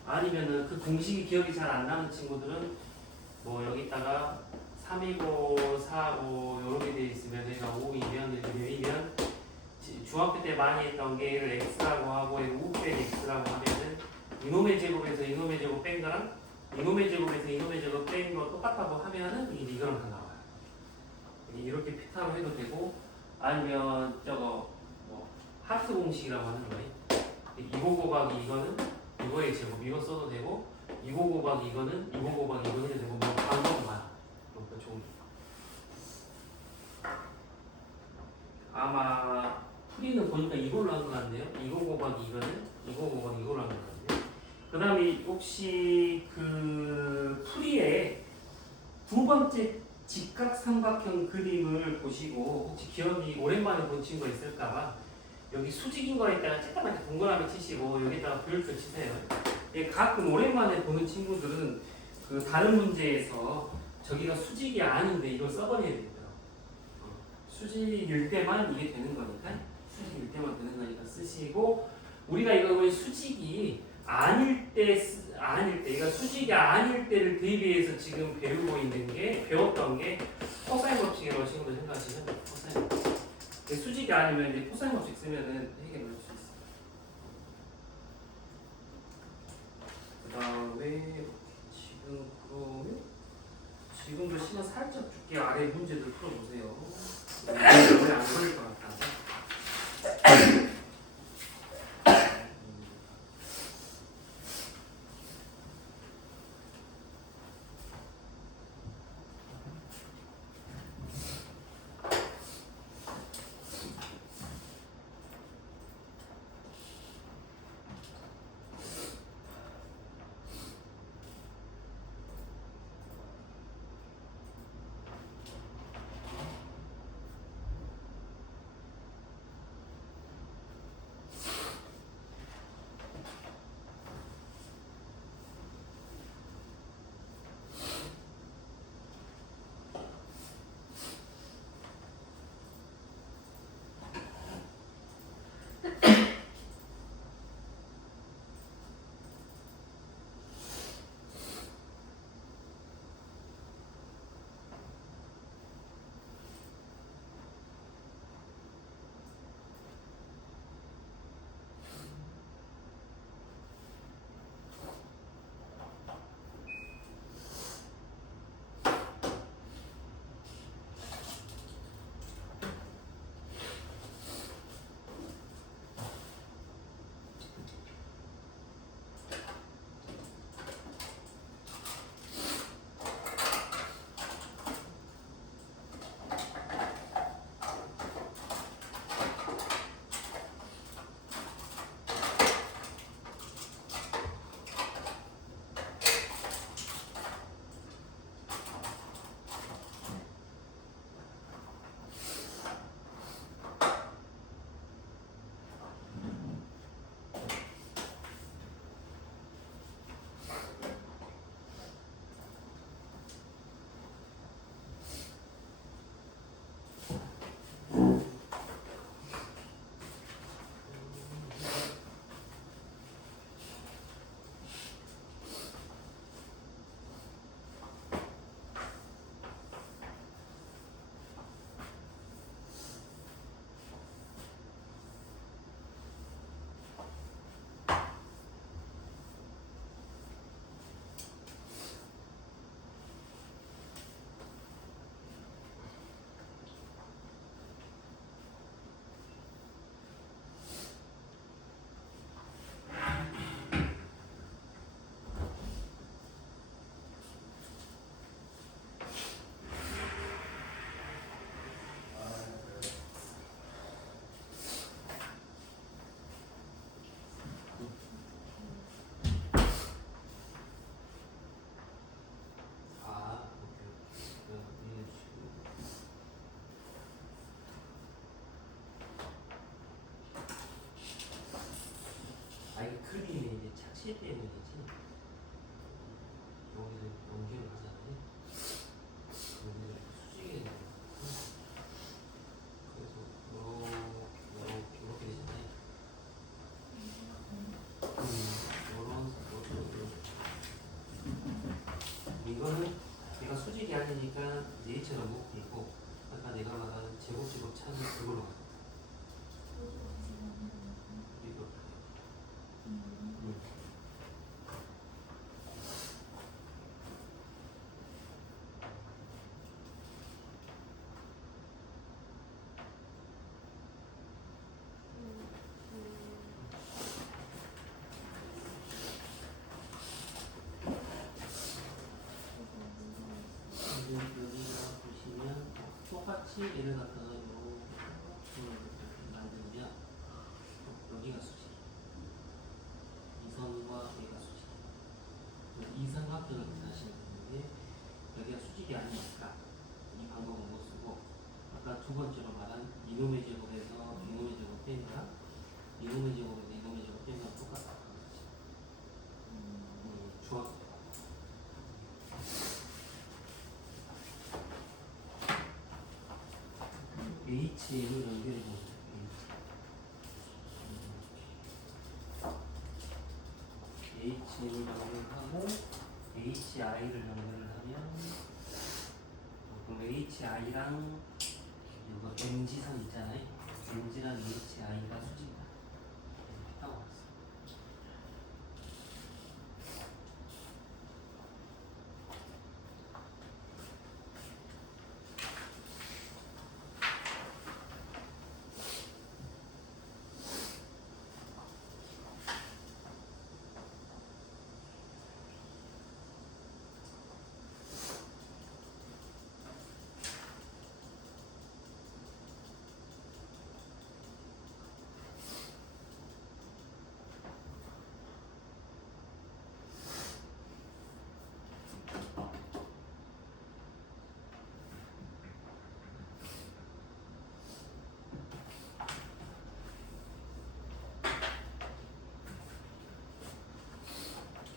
아니면은 그 공식이 기억이 잘 안 나는 친구들은 뭐 여기다가 3이고 4고 요렇게 돼 있으면 얘가 5이면 이렇게 내리면 중학교 때 많이 했던 게 얘를 x라고 하고 얘를 우뺀 x라고 하면은 이놈의 제곱에서 이놈의 제곱 뺀 거랑 이놈의 제곱에서 이놈의 제곱 뺀 거 똑같다고 하면은 이거랑 다 나와요. 이렇게 피타로 해도 되고 아니면 저거 뭐 하트 공식이라고 하는 거예요. 이거 곱하기 이거는 이거의 제곱 이거 써도 되고 이거 곱하기 이거는 이거 곱하기 이거 해도 되고 뭐 방법만 그 종류. 아마 풀이는 보니까 이걸로 한 것 같네요. 이거 곱하기 이거는 이거 곱하기 이걸로 한 것 같네요. 그 다음에 혹시 그 풀이에 두 번째 직각삼각형 그림을 보시고 혹시 기억이 오랜만에 본 친구가 있을까봐 여기 수직인 거에다가 조그맣게 동그라미 치시고 여기다가 별표 치세요. 가끔 오랜만에 보는 친구들은 그 다른 문제에서 저기가 수직이 아닌데 이걸 써버려야 되더라고요. 수직일 때만 이게 되는 거니까 수직일 때만 되는 거니까 쓰시고 우리가 이거 수직이 아닐 때 그러니까 수직이 아닐 때를 대비해서 지금 배웠던 게 코사인 법칙이라고 친구들 생각하시면 돼요. 코사인 법칙. 수직이 아니면 이제 코사인 법칙 쓰면은 해결할 수 있어요. 그 다음에 지금도 시간 살짝 줄게 아래 문제들 풀어보세요. 오래 안 걸릴 것 같아. 자기 크기에 이제 착시 때문이지. 여기서 연결을 하잖아요. 여기서 수직이 되는 거야. 그래서 이렇게 되잖아요. 이거는 얘가 수직이 아니니까 A처럼 못 굴고 아까 내가 말한 제곱제곱 차는 그걸로 가. 이거. 여기가 보시면 똑같이 얘를 갖다가 이렇게 만들면 여기가 수직, 이 선과 얘가 수직. 이 삼각형을 구사하시는 건데 여기가 수직이 아니니까 이 방법은 못 쓰고 아까 두 번째로 말한 이놈의 제곱에서 이놈의 제곱 뺀 거랑 이놈의 제곱에서 이놈의 제곱 뺀 거랑 똑같다. 중학 HM을 연결해 보세요. HM을 연결하고 HI를 연결을 하면 그럼 HI랑 이거 MG선 있잖아요. MG랑 HI가 수직이다. 이렇게 따고 왔어.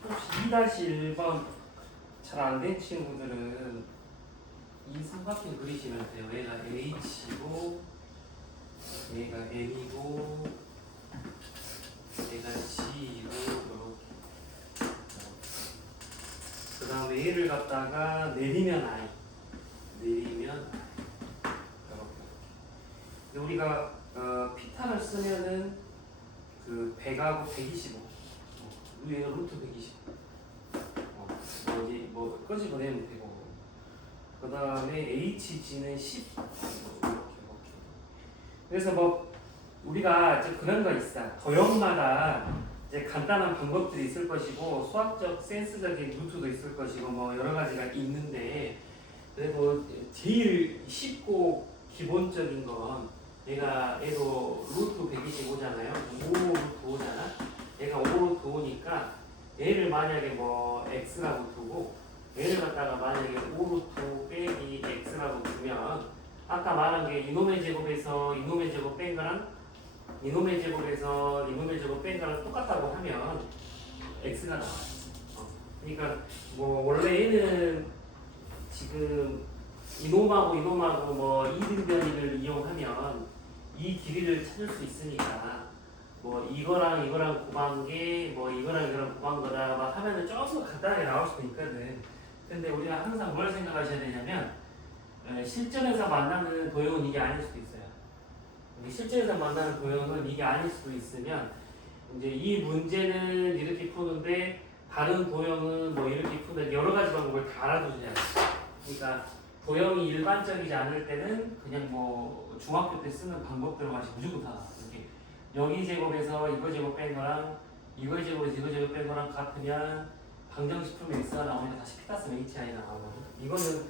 혹시 2-1번 잘 안 된 친구들은 이 삼각형 그리시면 돼요. 얘가 H이고 얘가 M이고 얘가 G이고 이렇게. 그 다음에 얘를 갖다가 내리면 I, 내리면 이렇게. 근데 우리가 피타를 쓰면은 그 100하고 125, 위에 루트 120. 뭐 끄집어내면 되고, 그 다음에 HG는 10 이렇게. 그래서 뭐 우리가 이제 그런 거 있어. 도형마다 이제 간단한 방법들이 있을 것이고 수학적 센스적인 루트도 있을 것이고 뭐 여러 가지가 있는데, 그래도 제일 쉽고 기본적인 건 얘도 루트 125잖아요. 5 루트 5잖아. 얘가 5 루트 5니까 얘를 만약에 뭐 x라고 두고 얘를 갖다가 만약에 5 루트 빼기 x라고 두면 아까 말한 게 이놈의 제곱에서 이놈의 제곱 뺀 거랑 이놈의 제곱에서 이놈의 제곱 뺀 거랑 똑같다고 하면 x가 나와요. 그러니까 뭐 원래 얘는 지금 이놈하고 이놈하고 뭐 2등변이를 이용하면 이 길이를 찾을 수 있으니까 뭐 이거랑 이거랑 곱한 게 뭐 이거랑 이거랑 곱한 거다 막 하면은 조금 간단하게 나올 수도 있거든. 근데 우리가 항상 뭘 생각하셔야 되냐면 실전에서 만나는 도형은 이게 아닐 수도 있어요. 실전에서 만나는 도형은 이게 아닐 수도 있으면 이제 이 문제는 이렇게 푸는데 다른 도형은 뭐 이렇게 푸는데 여러 가지 방법을 다 알아두셔야 돼요. 그러니까 도형이 일반적이지 않을 때는 그냥 뭐 중학교 때 쓰는 방법대로 하시 무조건 다 이렇게 여기 제곱에서 이거 제곱 뺀 거랑 이거 제곱에서 이거 제곱 뺀 거랑 같으면 방정식품에 x가 나오니까 다시 p 따스면 hi 나오거든. 이거는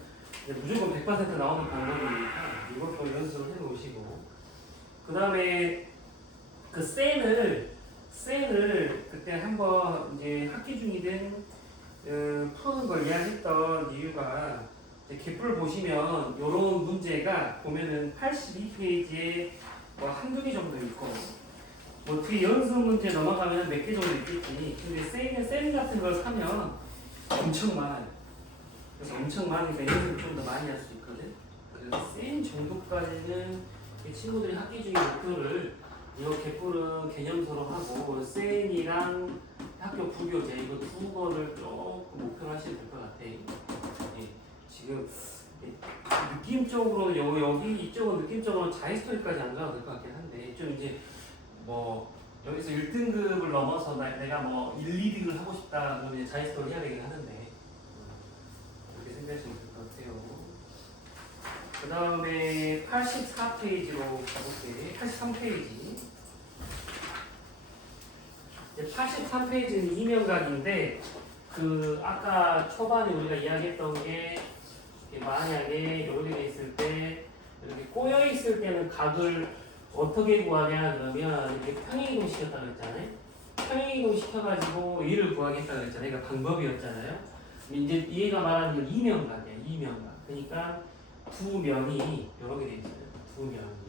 무조건 100% 나오는 방법이니까 이것도 연습을 해 놓으시고, 그 다음에 그 셀을 그때 한번 이제 학기 중이든 푸는 걸 이야기했던 이유가 깃불 보시면 이런 문제가 보면은 82페이지에 뭐 한두 개 정도 있고 뭐 뒤 연습 문제 넘어가면 몇 개 정도 있겠지. 근데 쌤 같은 걸 사면 엄청 많아요. 그래서 엄청 많으니까 연습을 좀 더 많이 할 수 있거든. 그래서 쌤 정도까지는 이 친구들이 학기 중에 목표를 이거 개뿔은 개념서로 하고 쌤이랑 학교 부교재 이거 두 거를 조금 목표로 하시면 될 것 같아. 예, 지금 느낌적으로 여기 이쪽은 느낌적으로 자이스토리까지 안 가도 될 것 같긴 한데 좀 이제 뭐 여기서 1등급을 넘어서 내가 뭐 1, 2등을 하고 싶다 그러면 이제 자이스토리 해야 되긴 하는데 그렇게 생각하시면 될 것 같아요. 그 다음에 84페이지로 가볼게요. 83페이지. 83페이지는 이면각인데 그 아까 초반에 우리가 이야기했던 게 만약에 이렇게 돼 있을 때 이렇게 꼬여 있을 때는 각을 어떻게 구하냐 그러면 이렇게 평행이동 시켰다 그랬잖아요. 평행이동 시켜가지고 이를 구하겠다 그랬잖아요. 그러니까 방법이었잖아요. 이제 얘가 말하는 건 이면각이야. 이면각. 그러니까 두 면이 이렇게 돼 있어요. 두 면이요.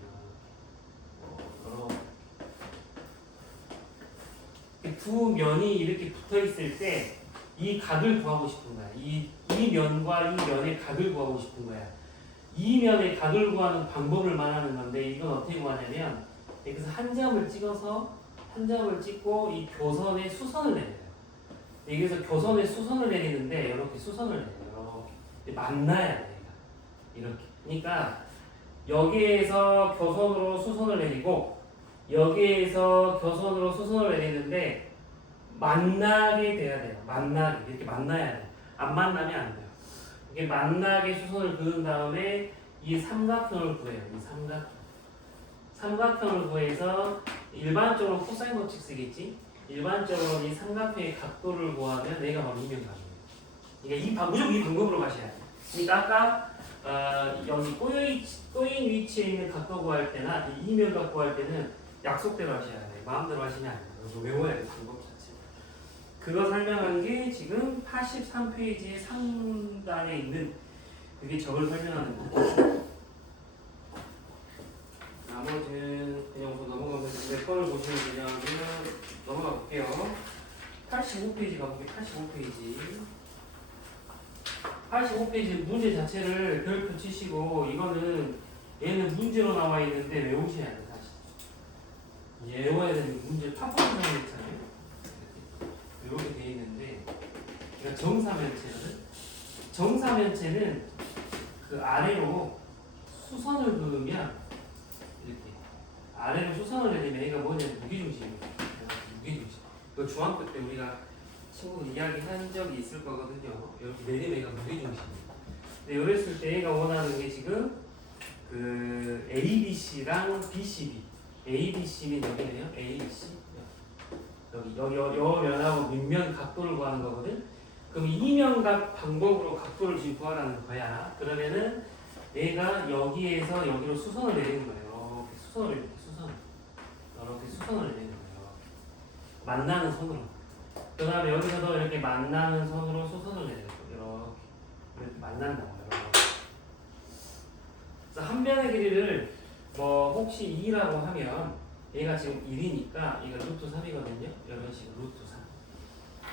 두 면이 이렇게 붙어 있을 때 이 각을 구하고 싶은 거야. 이 면과 이 면의 각을 구하고 싶은 거야. 이 면의 각을 구하는 방법을 말하는 건데 이건 어떻게 구하냐면 여기서 한 점을 찍어서 한 점을 찍고 이 교선에 수선을 내려요. 여기서 교선에 수선을 내리는데 이렇게 수선을 내려요. 이렇게 만나야 돼. 이렇게. 그러니까 여기에서 교선으로 수선을 내리고 여기에서 교선으로 수선을 내리는데 만나게 돼야 돼요. 만나게. 이렇게 만나야 돼요. 안 만나면 안 돼요. 이게 만나게 수선을 그은 다음에 이 삼각형을 구해요. 이 삼각형을 구해서 일반적으로 코사인 법칙 쓰겠지? 일반적으로 이 삼각형의 각도를 구하면 얘가 바로 이면각이에요. 그러니까 무조건 이 방법으로 가셔야 돼요. 그러니까 아까 여기 꼬인 위치에 있는 각도 구할 때나 이 이면각 구할 때는 약속대로 하셔야 돼요. 마음대로 하시면 안 돼요. 외워야 돼요. 방법 자체. 그거 설명한 게 지금 83페이지의 상단에 있는 그게 저걸 설명하는 거예요. 나머지는 그냥 우선 넘어가면 몇 번을 보시면 되냐면 넘어가 볼게요. 85페이지 가볼게요. 85페이지 문제 자체를 별표 치시고 이거는 얘는 문제로 나와 있는데 외우셔야 돼요. 다시 외워야 되는 문제 파포지션 있잖아요. 이렇게 돼 있는데 그러니까 정사면체거든. 정사면체는 그 아래로 수선을 그으면 이렇게 아래로 수선을 내리면 얘가 뭐냐면 무게중심이에요. 무게중심. 그 중학교 때 우리가 친구들 이야기한 적이 있을 거거든요. 이렇게 내리면 얘가 무게중심이에요. 근데 이랬을 때 얘가 원하는 게 지금 그 ABC랑 BCB. ABC는 여기네요. ABC. 여기 면하고 밑면 각도를 구하는 거거든. 그럼 이면각 방법으로 각도를 지금 구하라는 거야. 그러면은 얘가 여기에서 여기로 수선을 내리는 거예요. 이렇게 수선을 내리는 거예요. 만나는 선으로. 그 다음에 여기서도 이렇게 만나는 선으로 수선을 내려요. 이렇게 만난다고요. 그래서 한 변의 길이를 뭐 혹시 2라고 하면 얘가 지금 1이니까 얘가 루트 3이거든요. 이런 식으로 루트 3.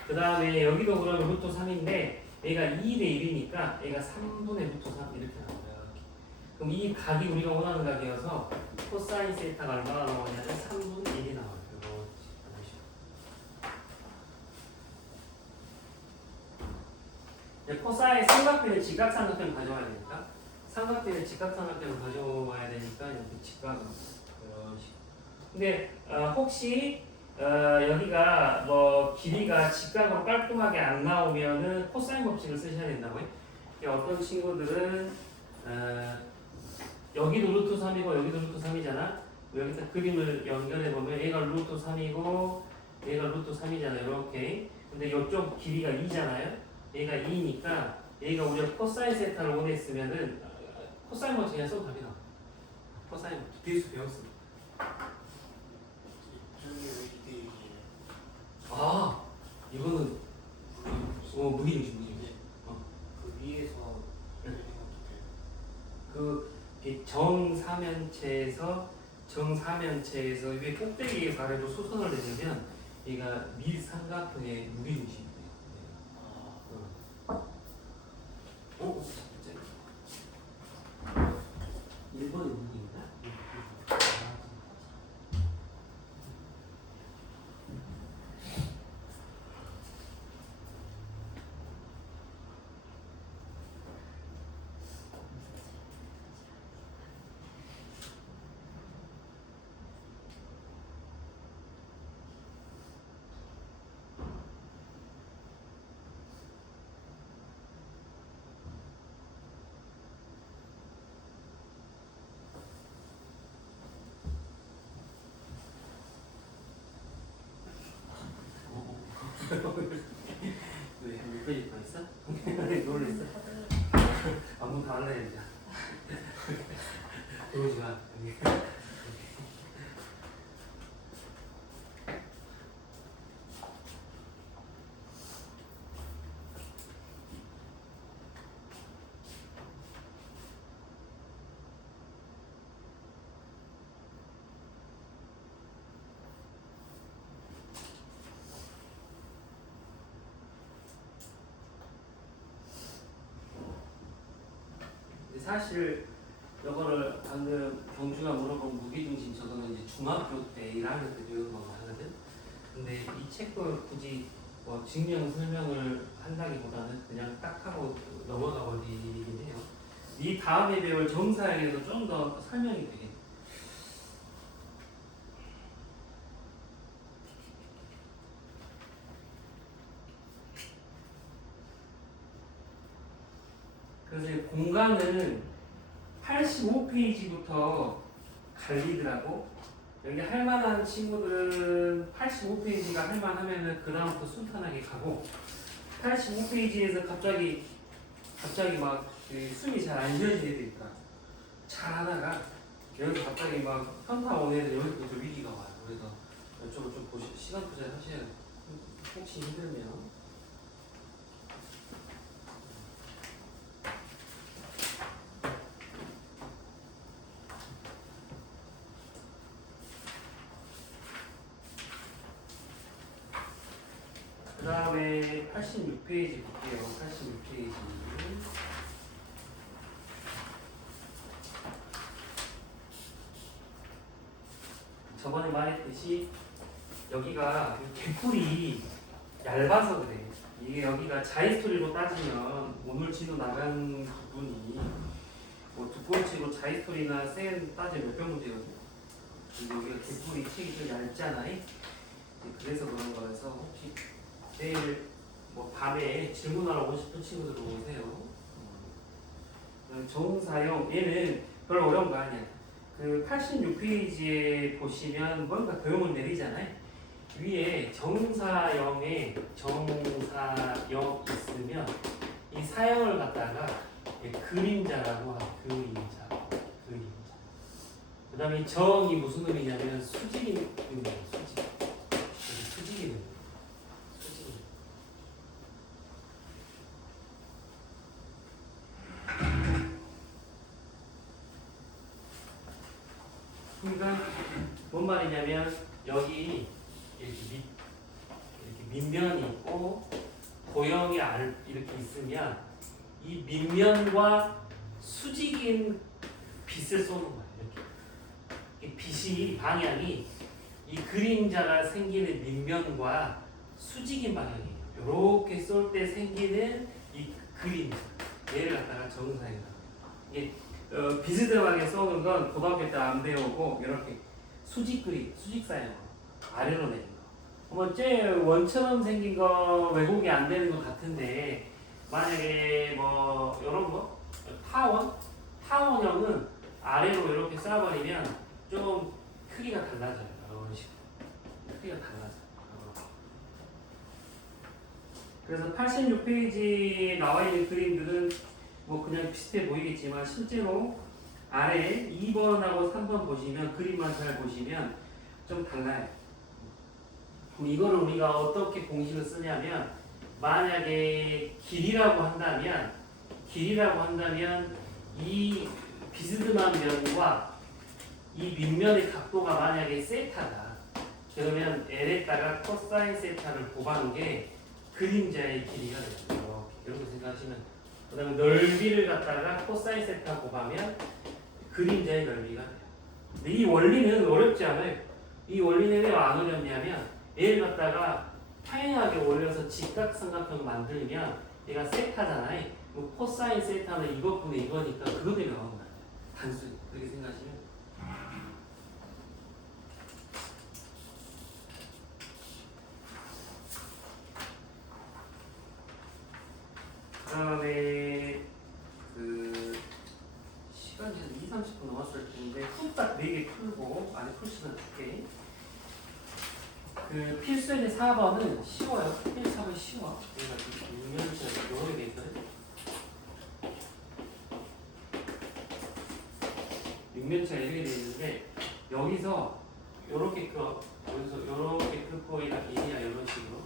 그 다음에 여기도 그러면 루트 3인데 얘가 2대 1이니까 얘가 3분의 루트 3 이렇게 나와요. 그럼 이 각이 우리가 원하는 각이어서 코사인 세타가 얼마나 나오냐면 3분의 1이 나와요. 코사인 삼각대는 직각삼각형을 가져와야 되니까 삼각대는 직각삼각형을 가져와야 되니까 이렇게 직각은 이런 식으로. 근데 혹시 여기가 뭐 길이가 직각으로 깔끔하게 안 나오면은 코사인 법칙을 쓰셔야 된다고요. 어떤 친구들은 여기도 루트 3이고 여기도 루트 3이잖아. 여기서 그림을 연결해 보면 얘가 루트 3이고 얘가 루트 3이잖아요. 이렇게. 근데 이쪽 길이가 2잖아요. 얘가 2니까 얘가 우리가 코사인 세타를 원했으면은 코사인 법칙 그냥 써도 답이 나와. 코사인 법칙 뒤에서 배웠습니다. 아, 이거는 무게중심. 그 위에서 그 정사면체에서 정사면체에서 위에 꼭대기에서 아래로 수선을 내려면 얘가 밀삼각형의 무게중심이 돼요. 진짜 1번의 무게인가? 왜? 몇 페이지 더 있어? 놀랬어? 아무 다른 애자. 들어오지 마. 사실 이거를 방금 경주가 물어본 무게중심 저거는 이제 중학교 때 1학년 때 배운 거고 하거든. 근데 이 책도 굳이 뭐 증명 설명을 한다기보다는 그냥 딱 하고 넘어가 버리긴 해요. 이 다음에 배울 정사에도 좀 더 설명이 되겠네. 그래서 공간은 85페이지부터 갈리더라고. 여기 할만한 친구들은 85페이지가 할만하면은 그 다음부터 순탄하게 가고 85페이지에서 갑자기 막 숨이 잘 안 쉬어지는 애들 있다. 잘 하다가 여기서 갑자기 막 현타 오는 애들 여기서 좀 위기가 와요. 그래서 이쪽을 좀 보시 시간 투자하셔야 돼요. 혹시 힘들면. 그 다음에 86페이지 볼게요. 86페이지. 저번에 말했듯이 여기가 개뿔이 얇아서 그래. 이게 여기가 자이스토리로 따지면 오늘 지도 나간 부분이 뭐 두 번째로 자이스토리나 센 따지면 몇병 문제거든. 근데 여기가 개뿔이 책이 좀 얇잖아요. 그래서 그런 거라서 혹시 내일 뭐 밤에 질문하러 오고 싶은 친구들 오세요. 정사형 얘는 별로 어려운 거 아니야. 그 86페이지에 보시면 뭔가 도형을 내리잖아요. 위에 정사형에 정사형 있으면 이 사형을 갖다가 그림자라고 하죠. 그림자. 그 다음에 정이 무슨 의미냐면 수직인 의미예요. 수직인 의미. 그러니까 뭔 말이냐면 여기 이렇게 밑면이 있고 도형이 이렇게 있으면 이 밑면과 수직인 빛을 쏘는 거예요. 이렇게 빛이 방향이 이 그림자가 생기는 밑면과 수직인 방향이에요. 이렇게 쏠 때 생기는 이 그림자 얘를 갖다가 정사형이라고 해요. 비스듬하게 쏘는 건 고등학교 때 안 배우고 이렇게 수직 그림, 수직 사형 아래로 내는 거. 뭐 쟤 원처럼 생긴 거 왜곡이 안 되는 것 같은데 만약에 뭐 이런 거 타원형은 아래로 이렇게 쏴버리면 좀 크기가 달라져요. 이런 식으로 크기가 달라져요. 그래서 86페이지에 나와 있는 그림들은 뭐 그냥 비슷해 보이겠지만 실제로 아래 2번하고 3번 보시면 그림만 잘 보시면 좀 달라요. 그럼 이거를 우리가 어떻게 공식을 쓰냐면 만약에 길이라고 한다면 이 비스듬한 면과 이 밑면의 각도가 만약에 세타다. 그러면 L에다가 코사인 세타를 곱한 게 그림자의 길이가 되죠. 이렇게 생각하시면. 그 다음에 넓이를 갖다가 코사인 세타 곱하면 그림자의 넓이가 돼요. 근데 이 원리는 어렵지 않아요. 이 원리는 왜 안 어렵냐면 얘를 갖다가 평행하게 올려서 직각삼각형 만들면 얘가 세타잖아요. 뭐 코사인 세타는 이것분의 이거니까 그거 때문에 나온 거야. 단순히 그렇게 생각하시면. 그다음에 그 시간이 한 2, 30분 넘었을 텐데 후딱 4개 풀고 많이 풀시면 좋게. 그 필수의 4번은 쉬워요. 1, 3은 쉬워. 얘가 지금 6년째 여러 개 돼 있거든. 6년차 이렇게 돼 있는데 여기서 요렇게 끄 여기서 요렇게 끄고 얘가 1이야 이런 식으로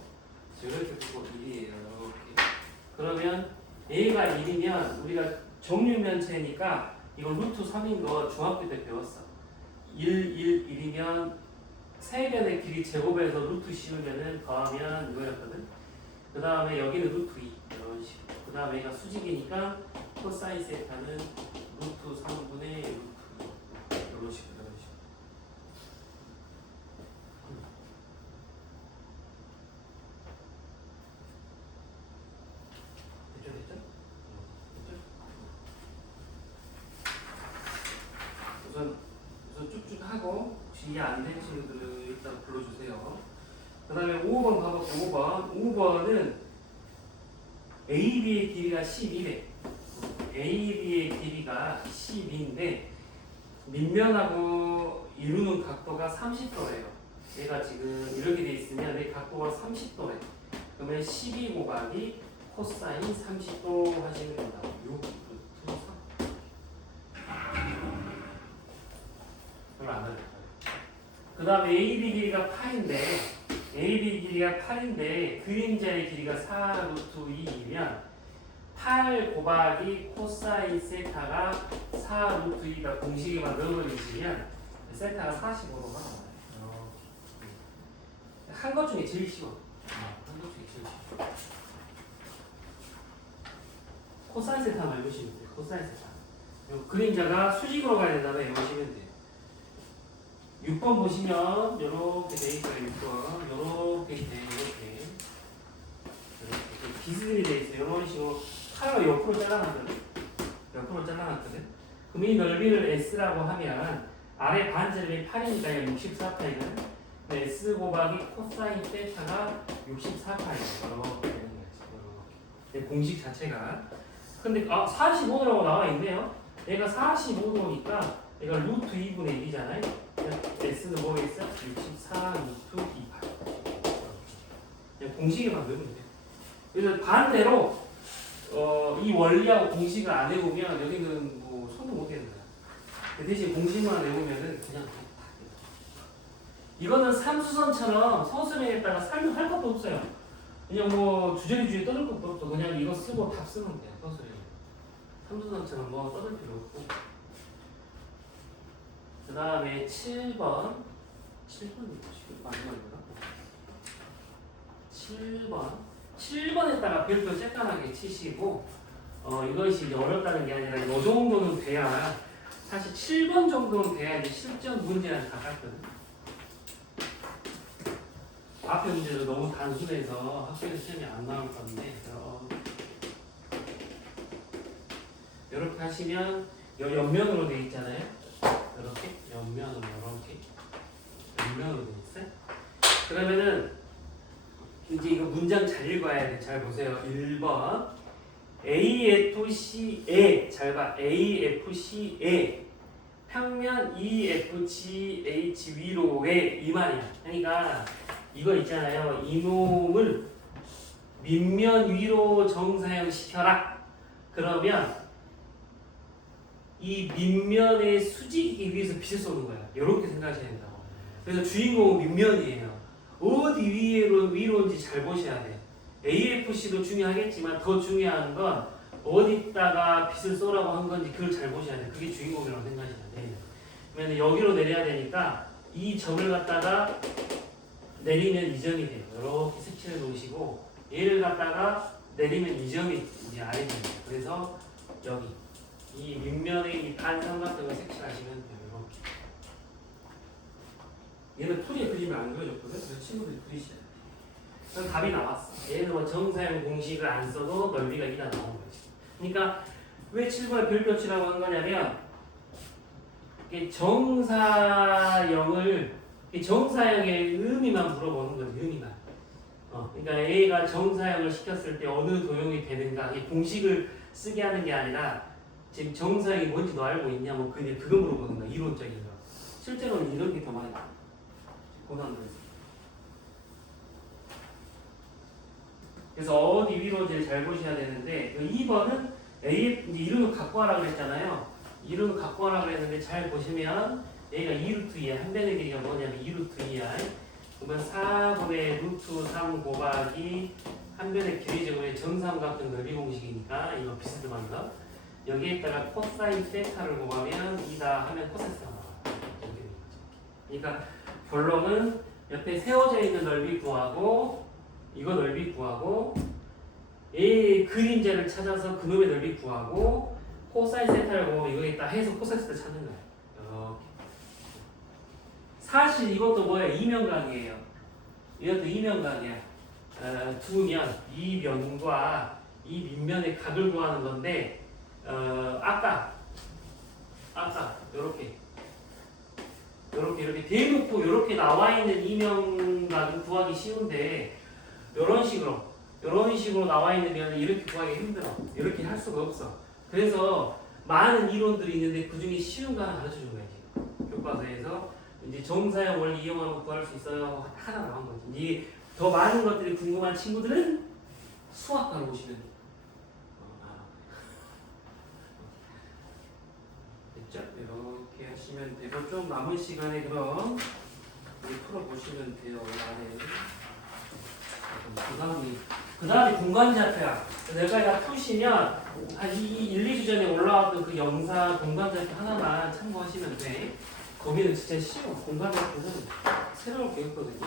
이렇게 끄고 1이에요 이렇게. 그러면 얘가 1이면 우리가 정육면체니까 이거 루트 3인 거 중학교 때 배웠어. 1이면 세변의 길이 제곱해서 루트 씌우면은 더하면 이거였거든. 그 다음에 여기는 루트 2 이런 식으로. 그 다음에 얘가 수직이니까 코사인 세타는 루트 3분의 루트 이런 식으로 이런 식으로. 됐죠? 우선 쭉쭉 하고 혹시 이해 안 되는 친구들은 일단 불러주세요. 그 다음에 5번 가볼게요. 5번은 AB의 길이가 12래. AB의 길이가 12인데 밑면하고 이루는 각도가 30도래요. 얘가 지금 이렇게 돼 있으면 내 각도가 30도래. 그러면 12 곱하기 코사인 30도 하시면 된다고. 6 루트 3. 별로 안 어렵다. 그 다음에 AB 길이가 8인데 AB 길이가 8인데 그림자의 길이가 4 루트 2이면 8 곱하기 코사인 세타가 4 루트 2가 공식에만 넣어버리시면 세타가 45도가 나와요. 한 것 중에 제일 쉬워. 한 것 중에 제일 쉬워. 코사인 세타만 외우시면 돼요. 코사인 세타. 그림자가 수직으로 가야 된다면 외우시면 돼요. 6번 보시면 이렇게 돼 있어요. 6번 이렇게 돼 이렇게 비스듬히 돼 있어요. 이런 식으로 칼로 옆으로 잘라놨거든. 옆으로 잘라놨거든. 그럼 이 넓이를 S라고 하면 아래 반지름이 8이니까 64파이거든. S 곱하기 코사인 세타가 64파이거든. 이렇게 되는 거지. 공식 자체가. 근데 45도라고 나와 있네요. 얘가 45도니까 얘가 루트 2분의 1이잖아요. S는 뭐겠어? 64 루트 28. 공식에만 넣으면 돼. 그래서 반대로 이 원리하고 공식을 안 해보면 여기는 뭐 손도 못 대는 거야. 그 대신 공식만 해보면은 그냥 다 돼. 이거는 삼수선처럼 서술형에다가 설명할 것도 없어요. 그냥 뭐 주저리 떠들 것도 없어. 그냥 이거 쓰고 답 쓰면 돼. 서술형. 삼수선처럼 뭐 떠들 필요 없고. 그 다음에 7번 7번이 마지막인가? 7번에다가 별표 쬐깐하게 치시고 이것이 어렵다는 게 아니라 이 정도는 돼야 사실 7번 정도는 돼야 이제 실전 문제랑 가깝거든. 앞에 문제도 너무 단순해서 학교에서 시험이 안 나올 건데 이렇게 하시면 옆면으로 돼 있잖아요. 이렇게 옆면으로 이렇게 옆면으로 돼 있어요. 그러면은 이제 이거 문장 잘 읽어야 돼. 잘 보세요. 1번 AFC에 잘 봐. AFC에 평면 EFGH 위로의 이 말이야. 그러니까 이거 있잖아요. 이놈을 밑면 위로 정사형 시켜라. 그러면 이 밑면의 수직이기 위해서 빛을 쏘는 거야. 이렇게 생각하셔야 된다고. 그래서 주인공은 밑면이에요. 어디 위로인지 잘 보셔야 돼. AFC도 중요하겠지만 더 중요한 건 어디다가 빛을 쏘라고 한 건지 그걸 잘 보셔야 돼. 그게 주인공이라고 생각하시면 돼. 그러면 여기로 내려야 되니까 이 점을 갖다가 내리면 이 점이 돼요. 이렇게 색칠해 놓으시고 얘를 갖다가 내리면 이 점이 이제 아래 됩니다. 그래서 여기 이 윗면에 이 반삼각형을 색칠하시면 돼요. 이렇게. 얘는 풀이에 그림을 안 그려줬거든. 그래서 친구들이 그리셔야 돼. 그럼 답이 나왔어. 얘는 뭐 정사형 공식을 안 써도 넓이가 이다 나온 거지. 그러니까 왜 7번을 별표치라고 한 거냐면 이게 정사형의 의미만 물어보는 거지. 의미만. 그러니까 A가 정사형을 시켰을 때 어느 도형이 되는가 이 공식을 쓰게 하는 게 아니라 지금 정사형이 뭔지 너 알고 있냐 뭐 그거 물어보는 거야. 이론적인 거. 실제로는 이런 게 더 많이 나와. 고난도에서. 그래서 어디 위로인지를 잘 보셔야 되는데 2번은 A 이제 이름을 갖고 하라고 그랬잖아요. 이름을 갖고 하라고 그랬는데 잘 보시면 얘가 2루트 2야. 한 변의 길이가 뭐냐면 2루트 2야. 그러면 4분의 루트 3 곱하기 한 변의 길이제곱의 정삼각형 넓이 공식이니까 이거 비스듬한 거. 여기에다가 코사인 세타를 곱하면 2다 하면 코사스가 나와. 이렇게 되는 거죠. 그러니까 결론은 옆에 세워져 있는 넓이 구하고 이거 넓이 구하고 A 그림자를 찾아서 그놈의 넓이 구하고 코사인 세타를 보면 이거에다 해서 코사인 세타 찾는 거예요. 이렇게. 사실 이것도 뭐예요? 이면각이에요. 이것도 이면각이야. 두 면, 이 면과 이 밑면의 각을 구하는 건데 아까 이렇게 대놓고 이렇게 나와 있는 이면각은 구하기 쉬운데 이런 식으로 나와 있는 면은 이렇게 구하기 힘들어. 이렇게 할 수가 없어. 그래서 많은 이론들이 있는데 그 중에 쉬운 거 하나 가르쳐 준 거야 지금. 교과서에서 이제 정사형 원리 이용하면 구할 수 있어요. 하나 나온 거지. 이제 더 많은 것들이 궁금한 친구들은 수학과로 오시면 돼. 됐죠? 이렇게 하시면 되고 좀 남은 시간에 그럼 풀어보시면 돼요. 그 다음에 공간좌표야. 내가 다 푸시면 한 1, 2주 전에 올라왔던 그 영상 공간좌표 하나만 참고하시면 돼. 거기는 진짜 쉬워. 공간좌표는 새로운 배웠거든요.